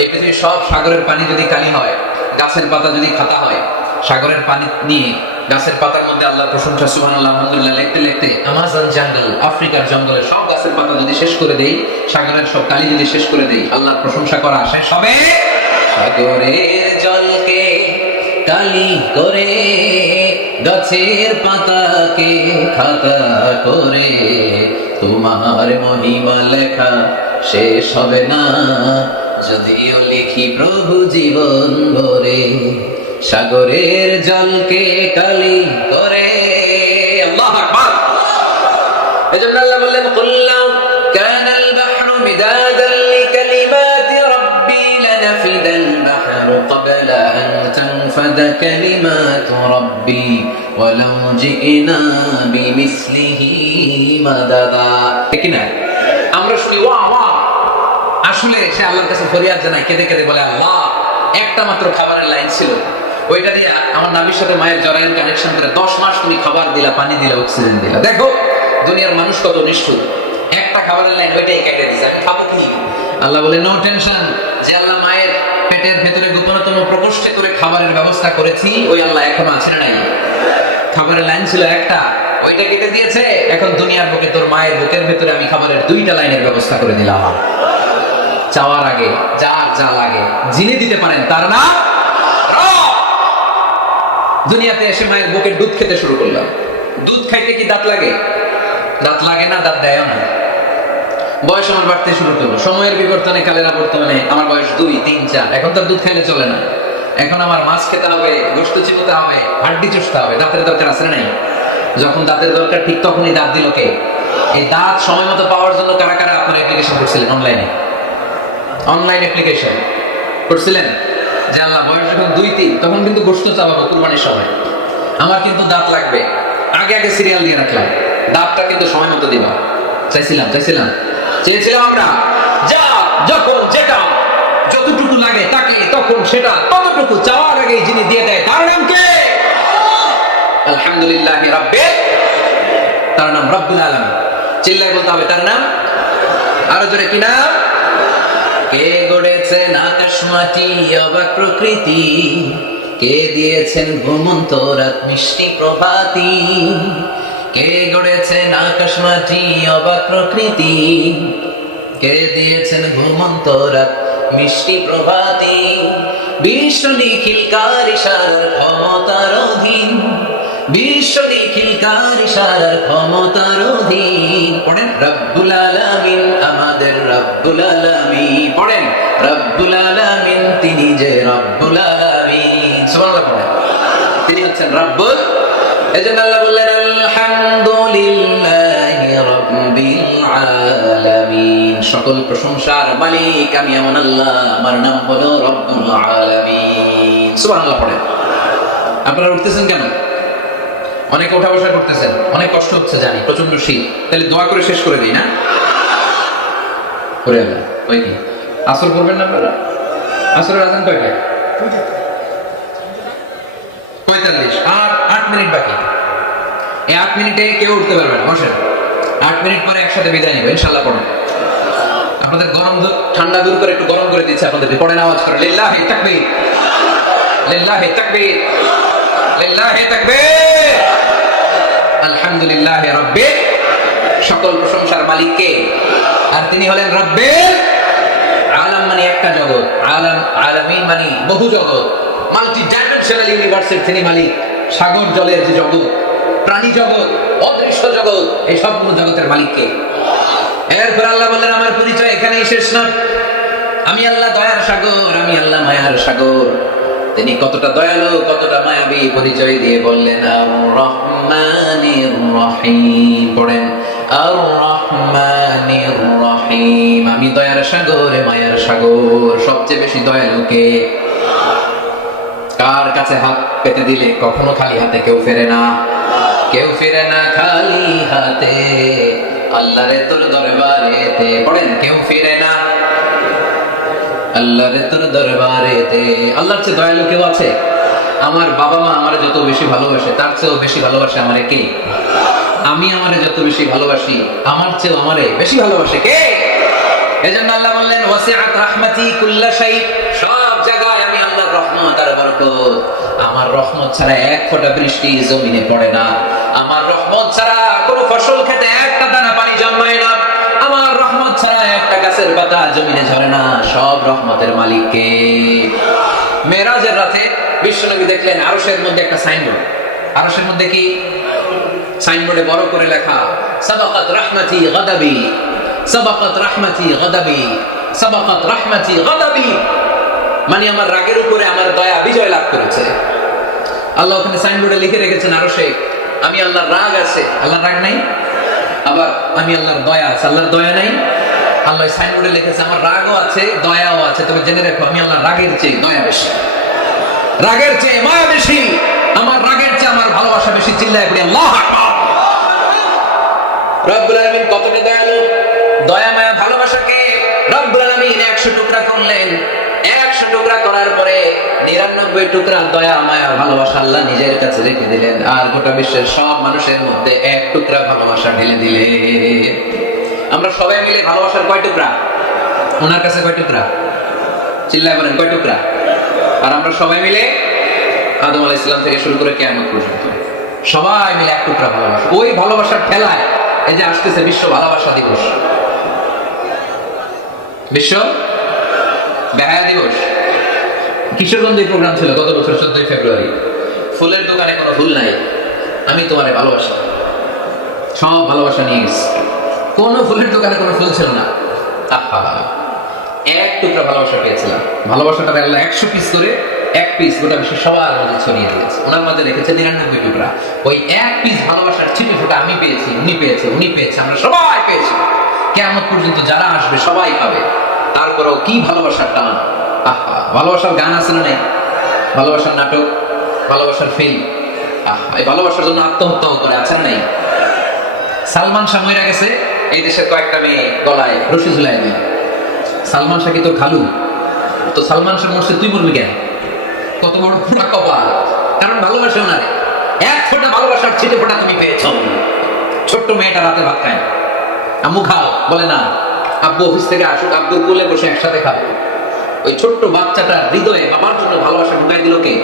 এই পৃথিবীর সব সাগরের পানি যদি কালি হয়, গাছের পাতা যদি খাতা হয়, সাগরের পানি নিয়ে গাছের পাতার মধ্যে আল্লাহর প্রশংসা সুবহানাল্লাহ আলহামদুলিল্লাহ লিখতে লিখতে আমাজন জঙ্গল, আফ্রিকার জঙ্গলে সব গাছের পাতা যদি শেষ করে দেই, সাগরের সব কালি যদি শেষ করে দেই, আল্লাহর প্রশংসা করা শেষ হবে? সাগরের জলকে কালি করে, গাছের পাতাকে খাতা করে, তোমার মহিমা লেখা শেষ হবে না, যদিও লিখি প্রভু জীবন ভরে। সাগরের জলকে কালি করে। আল্লাহু আকবার। এজন্য আল্লাহ বললেন, কুল লাউ কানাল বাহরু মিদাদান লিকালিমাতি রাব্বি লানাফিদাল বাহরু ক্বাবলা আন তানফাদা কালিমাতু রাব্বি ওয়ালাউ জি'না বিমিসলিহি মাদাদা। ঠিক না? আমরা শুনি ওয়া ওয়া, আসলে সে আল্লাহর কাছে ফরিয়াদ জানায়, কেঁদে কেঁদে বলে, আল্লাহ একটা মাত্র খাবারের লাইন ছিল, ওইটা দিয়ে আমার নাভির সাথে মায়ের জরায়ুর কানেকশন করে 10 মাস তুমি খাবার দিলা, পানি দিলা, অক্সিজেন দিলা। দেখো দুনিয়ার মানুষ কত নিষ্ঠুর, একটা খাবারের লাইন ওইটাই কেটে দিছে, আমি খাবো কি? আল্লাহ বলে, নো টেনশন, যে আল্লাহ মায়ের পেটের ভেতরে গোপনতম প্রকোষ্ঠে করে খাবারের ব্যবস্থা করেছি, ওই আল্লাহ এখনো আছে না নাই? খাবারের লাইন ছিল একটা, ওইটা কেটে দিয়েছে। এখন দুনিয়ার বুকে, তোর মায়ের বুকের ভেতরে আমি খাবারের 2টা লাইনের ব্যবস্থা করে দিলাম। চাওয়ার আগে যার যা লাগে যিনি দিতে পারেন তার নাম রব। দুনিয়াতে এসে মায়ের বুকের দুধ খেতে শুরু করলাম। দুধ খাইতে কি দাঁত লাগে? দাঁত লাগে না, দাঁত দেয় না। বয়স আমার বাড়তে শুরু করলো, সময়ের বিবর্তনে, কালের আবর্তনে আমার বয়স 2, 3, 4। এখন তার দুধ খাইলে চলে না, এখন আমার মাছ খেতে হবে, গোশত চিবোতে হবে, হাড্ডি চুষতে হবে। দাঁতের দরকার আছে না নাই? যখন দাঁতের দরকার ঠিক তখনই দাঁত দিল কে? এই দাঁত সময় মতো পাওয়ার জন্য কারা কারা আপনার অ্যাপ্লিকেশন করছিলেন? অনলাইন অ্যাপ্লিকেশন করছিলেন যে আল্লাহ বয়স যখন 2, 3, তখন কিন্তু গোশত চাবাবো কুরবানির সময়, আমার কিন্তু দাঁত লাগবে, আগে আগে সিরিয়াল দিয়ে রাখলাম, দাঁতটা কিন্তু সময় মতো দিবা। চেয়েছিলাম আমরা, যা যখন যেটা যতটুকু লাগে তাকে তখন সেটা ততটুকু চাওয়ার আগে যিনি দিয়ে দেয় তার নাম কে? আলহামদুলিল্লাহ রাব্বিল, তার নাম রব্বুল আলামিন। চিল্লায় বলতে হবে তার নাম। আরো জোরে কি নাম? কে গড়েছেন আকাশ মাটি অবাক প্রকৃতি, কে দিয়েছেন ঘুমন্ত রাত মিষ্টি প্রভাতি, কে গড়েছেন আকাশ মাটি অবাক প্রকৃতি, কে দিয়েছেন ঘুমন্ত রাত মিষ্টি প্রভাতি, বিশ্ব নিখিলকার ইশারার ক্ষমতার অধীন, বিশ্ব নিখিলকার ইশারার ক্ষমতার অধীন। পড়েন রব্বুল আলামিন, আমাদের রব্বুল আলামিন। পড়েন রব্বুল আলামিন, তিনি যে রব্বুল আলামিন। সুবহানাল্লাহ পড়েন, তিনি হচ্ছেন রব্বুল। এজন্য আল্লাহ বললেন, আলহামদুলিল্লাহি রাব্বিল আলামিন, সকল প্রশংসার মালিক আমি আমার আল্লাহ, আমার নাম হলো রব্বুল আলামিন। সুবহানাল্লাহ পড়েন। আপনারা উঠতেছেন কেন? অনেকে উঠা বসা করতেছেন, অনেক কষ্ট হচ্ছে জানি, প্রচন্ড শীত। তাহলে দোয়া করে শেষ করে দিই না? করে যাবেন। ওই কি আসর করবেন না আপনারা? আসরের আজান কয়টায়? 45, আর 8 মিনিট বাকি। এই 8 মিনিটে কেউ উঠতে পারবে না, বসেন। 8 মিনিট পরে একসাথে বিদায় নিব ইনশাআল্লাহ। পড়ুন। আপনাদের গরম ঠান্ডা দূর করে একটু গরম করে দিচ্ছে আপনাদের। পড়েন, আওয়াজ করে লিল্লাহি তাকবীর, লিল্লাহি তাকবীর, লিল্লাহি তাকবীর, আলহামদুলিল্লাহি রাব্বিল সকল প্রশংসার মালিক কে? আর তিনি হলেন রব্বিল আলাম, মানে একটা জগৎ, আলাম আলামিন মানে বহু জগৎ, মাল্টি ডাইমেনশনাল ইউনিভার্সের তিনি মালিক। সাগর জলের যে জগৎ, প্রাণী জগৎ, অদৃশ্য জগৎ, এই সবগুলো জগতের মালিক কে? এরপর আল্লাহ বললেন আমার পরিচয় এখানেই শেষ না, আমি আল্লাহ দয়ার সাগর, আমি আল্লাহ মায়ার সাগর। তিনি কতটা দয়ালু, কতটা মায়াবী পরিচয় দিয়ে বললেন আর রহমানির রহিম। পড়েন আর রহমানির রহিম, আমি দয়ার সাগর, মায়ার সাগর। সবচেয়ে বেশি দয়ালু কে? কার কাছে হাত পেতে দিলে কখনো খালি হাতে কেউ ফেরে না, কেউ ফিরে না খালি হাতে, আল্লাহরে তোর দরবারেতে। পড়েন কেউ ফিরে না আল্লাহরে তোর দরবারেতে। আল্লাহর চেয়ে দয়ালু কেউ আছে? আমার বাবা মা আমারে যত বেশি ভালোবাসে তার চেয়েও বেশি ভালোবাসে আমারে কে? আমি আমারে যত বেশি ভালোবাসি আমার চেয়েও আমারে বেশি ভালোবাসে কে? এজন্য আল্লাহ বললেন ওয়াসিআত রাহমাতি কুল্লা শাই, সব জায়গায় আমি আল্লাহর রহমত আর বরকত। আমার রহমত ছাড়া এক ফোঁটা বৃষ্টি জমিনে পড়ে না, আমার রহমত ছাড়া কোনো ফসল খেতে একটা দানা পানি জন্মায় না, আমার রহমত ছাড়া একটা গাছের পাতা জমিনে ঝরে না। সব রহমতের মালিক কে? মেরাজের রাতে বিশ্বনবী দেখলেন আরশের মধ্যে একটা সাইনবোর্ড। আরশের মধ্যে কি? সাইনবোর্ডে বড় করে লেখা সাবাকাত রাহমাতি গাদাবি, সাবাকাত রাহমাতি গাদাবি, সাবাকাত রাহমাতি গাদাবি, মানে আমার রাগের উপরে আমার দয়া বিজয় লাভ করেছে। আল্লাহ ওখানে সাইনবোর্ডে লিখে রেখেছেন আরশে আমি আল্লাহর রাগ আছে, আল্লাহর রাগ নাই। আবার আমি আল্লাহর দয়া আছে, আল্লাহর দয়া নাই। আল্লাহ সাইনবোর্ডে লিখেছে আমার রাগও আছে, দয়াও আছে, তবে জেনে রেখো আমি আল্লাহর রাগের চেয়ে দয়া বেশি, রাগের চেয়ে মায়া বেশি, আমার রাগের চেয়ে আমার ভালোবাসা বেশি। চিল্লায় পড়ি আল্লাহু আকবার। রব্বুল আলামিন কতটা দয়ালু, দয়া মায়া ভালোবাসাকে রব্বুল আলামিন 100 টুকরা করলেন। 100 টুকরা করার পরে 99 টুকরা দয়া মায়া ভালোবাসা আল্লাহ নিজের কাছে রেখে দিলেন, আর গোটা বিশ্বের সব মানুষের মধ্যে 1 টুকরা ভালোবাসা ঢেলে দিলেন। আমরা সবাই মিলে ভালোবাসার কয় টুকরা? ওনার কাছে কয় টুকরা? চিল্লায় বলেন কয় টুকরা? আর আমরা সবাই মিলে আদম আলাইহিস সালাম থেকে শুরু করে কিয়ামত পর্যন্ত সবাই মিলে 1 টুকরা ভালোবাসা। ওই ভালোবাসার ঠেলায় এই যে আসতেছে বিশ্ব ভালোবাসা দিবস, বিশ্ব বেহায়া দিবস। কিশোরগঞ্জে প্রোগ্রাম ছিল গত বছর 14 ফেব্রুয়ারি। ফুলের দোকানে কোনো ফুল নাই, আমি তোমারে ভালোবাসি, সব ভালোবাসা নিয়ে গেছি। কোন ফুলের দোকানে কোনো ফুল ছিল না। এক টুকরা ভালোবাসা পেয়েছিলাম। ভালোবাসাটা আল্লাহ 100 পিস করে 1 পিস গোটা বিশ্বের সবার মধ্যে ছড়িয়ে দিয়েছে। ওনার মধ্যে রেখেছে 99 টুকরা। ওই 1 পিস ভালোবাসার ছিটে ফোঁটা আমি পেয়েছি, উনি পেয়েছে, উনি পেয়েছে, আমরা সবাই পেয়েছি। কিয়ামত পর্যন্ত যারা আসবে সবাই পাবে। তারপরেও কি ভালোবাসার টান! আহা, ভালোবাসার গান আছে না নাই? ভালোবাসার নাটক, ভালোবাসার ফিল্ম। এই ভালোবাসার জন্য আত্মহত্যাও করে, আছেন নাই? সালমান শাহ মরে গেছে, এই দেশের কয়েকটা মেয়ে গলায় রশি ঝুলাই দেয়। সালমান শাহ কি তোর খালু? তো সালমান শাহ মরছে, তুই মরবি কেন? কত বড় পুরা কপাল! কারণ ভালোবাসে ওনারে। 1 ফোঁটা ভালোবাসার ছিটে ফোঁটা তুমি পেয়েছ। ছোট্ট মেয়েটা রাতে ভাত খায়, আম্মু খাও বলে না, আব্বু অফিস থেকে আসুক, আব্বুর কোলে বসে একসাথে খাবো। ওই ছোট্ট বাচ্চাটার হৃদয়ে বাবার জন্য ভালোবাসা ঢুকাই দিল কে?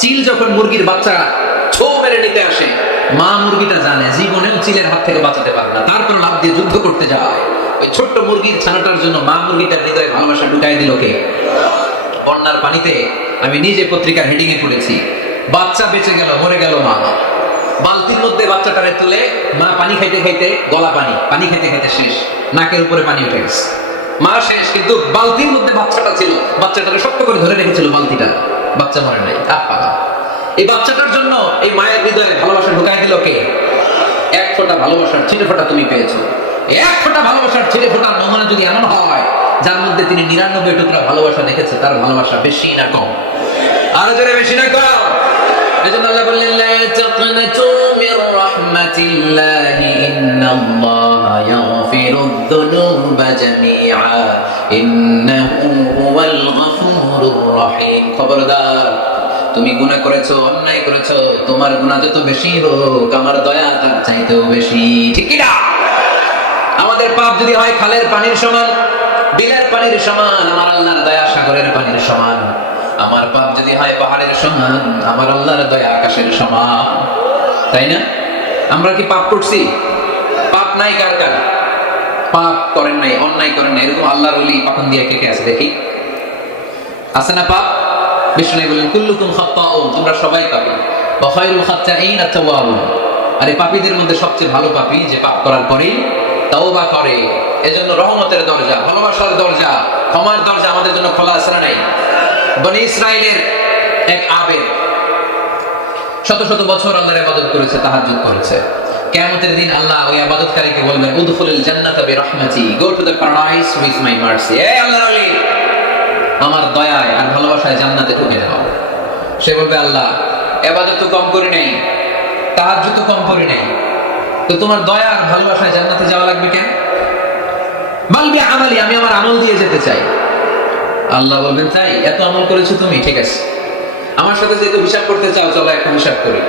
চিল যখন মুরগির বাচ্চা ছো মেরে নিতে আসে, মা মুরগিটা জানে জীবনেও চিলের হাত থেকে বাঁচাতে পারে না, তারপর লাফ দিয়ে যুদ্ধ করতে যায়। ওই ছোট্ট মুরগির ছানাটার জন্য মা মুরগিটার হৃদয়ে ভালোবাসা ঢুকাই দিল কে? বন্যার পানিতে আমি নিজে পত্রিকার হেডিং এ পড়েছি, বাচ্চা বেঁচে গেল, মরে গেল মা। বালতির মধ্যে বাচ্চাটারে তুলে মা পানি খাইতে খাইতে গলা পানি, পানি খেতে খেতে শেষ, নাকের উপরে পানি উঠে গেছে, মা শেষ, কিন্তু বালতির মধ্যে বাচ্চাটা ছিল, বাচ্চাটাকে শক্ত করে ধরে রেখেছিল বালতিটা, বাচ্চা মরে নাই। এই বাচ্চাটার জন্য এই মায়ের হৃদয়ে ভালোবাসা ঢুকাই দিল কে? 1 ফোঁটা ভালোবাসার ছিটে ফোঁটা তুমি পেয়েছো। 1 ফোঁটা ভালোবাসার ছিটে ফোঁটার নমুনা যদি এমন হয় যার মধ্যে তিনি 99 টুকরা ভালোবাসা দেখেছে, তার ভালোবাসা বেশি না কম? আরো জোরে বেশি না কম? এজন্য আল্লাহ বললেন লা তাকনাতু মির রাহমাতিল্লাহি ইন্নাল্লাহা ইয়াগফিরুদ যুনুবা জামিআ ইন্নাহু হুয়াল গফুরুর রহিম। খবরদার, তুমি গুনাহ করেছো, অন্যায় করেছো, তোমার গুনাহ যত বেশি হোক আমার দয়া তার চাইতেও বেশি। ঠিক কি না? আমাদের পাপ যদি হয় খালের পানির সমান, বিলের পানির সমান, আমার আল্লাহর দয়া সাগরের পানির সমান। আমার পাপ যদি হয় পাহাড়ের সমান, আমার আল্লাহর দয়া আকাশের সমান। তাই না? আমরা কি পাপ করছি? নাই কার কার? পাপ করেন নাই, অন্যায় করেন নাই, এরকম আল্লাহর ওলি পাখন দিয়ে কে কে আছে দেখি? আছে না পাপ? বিষ্ণু বলেন কুল্লুকুম খাত্তাউন, তোমরা সবাই পাপী, ওয়া খায়রুল খাত্তাইন আত-তাওয়াবুন, আর এই পাপীদের মধ্যে সবচেয়ে ভালো পাপী যে পাপ করার পরে তওবা করে। এজন্য রহমতের দরজা, ভালোবাসার দরজা, ক্ষমার দরজা আমাদের জন্য খোলা আছে না নাই? বনি ইসরাইলের এক আবেদ শত শত বছর আল্লাহর ইবাদত করেছে, তাহাজ্জুদ করেছে। কিয়ামতের দিন আল্লাহ ওই ইবাদতকারীকে বলবেন উদখুলুল জান্নাতা বিরহমাতি, go to the paradise with my mercy. এই আল্লাহর ওলি, আমার দয়ায় আর ভালোবাসায় জান্নাতে ঢুকে যাও। সে বলবে আল্লাহ ইবাদত তো কম করি নাই, তাহাজ্জুদ তো কম করি নাই, তো তোমার দয়া আর ভালোবাসায় জান্নাতে যাওয়া লাগবে কেন? বলবি আমালি, আমি আমার আমল দিয়ে যেতে চাই। আল্লাহ বলবেন তাই? এত আমল করেছো তুমি, ঠিক আছে, আমার সাথে যেহেতু হিসাব করতে চাও, চলো এখন হিসাব করি।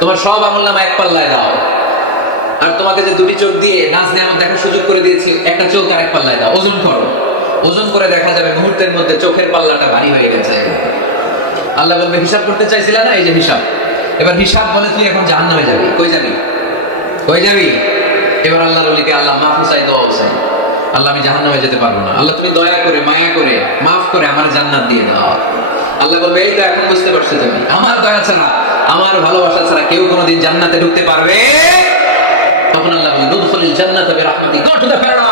তোমার সব আমল নামা এক পাল্লায় দাও, আর তোমাকে যে দুটি চোখ দিয়ে নাচ নেওয়ার দেখার সুযোগ করে দিয়েছি, একটা চোখ আর এক পাল্লায় দাও, ওজন করো। ওজন করে দেখা যাবে মুহূর্তের মধ্যে চোখের পাল্লাটা ভারী হয়ে গেছে। আল্লাহ বলবে হিসাব করতে চাইছিলা না, এই যে হিসাব। এবার হিসাব বলে তুই এখন জাহান্নামে যাবি। কই যাবি? কই যাবি? এবার আল্লাহর ওলিকে আল্লাহ মাফি চাই, দোয়া চাই, আল্লাহ আমি জাহান্নামে যেতে পারবো না, আল্লাহ তুমি দয়া করে মায়া করে মাফ করে আমার জান্নাত দিয়ে দাও। আল্লাহ বলবে এই তো এখন বুঝতে পারছো তুমি, আমার দয়া ছাড়া, আমার ভালোবাসা ছাড়া কেউ কোনোদিন জান্নাতে ঢুকতে পারবে? তখন আল্লাহ বলবে উদখুলুল জান্নাতা বিরহমাতি, গো টু দ্য প্যারাডাইস।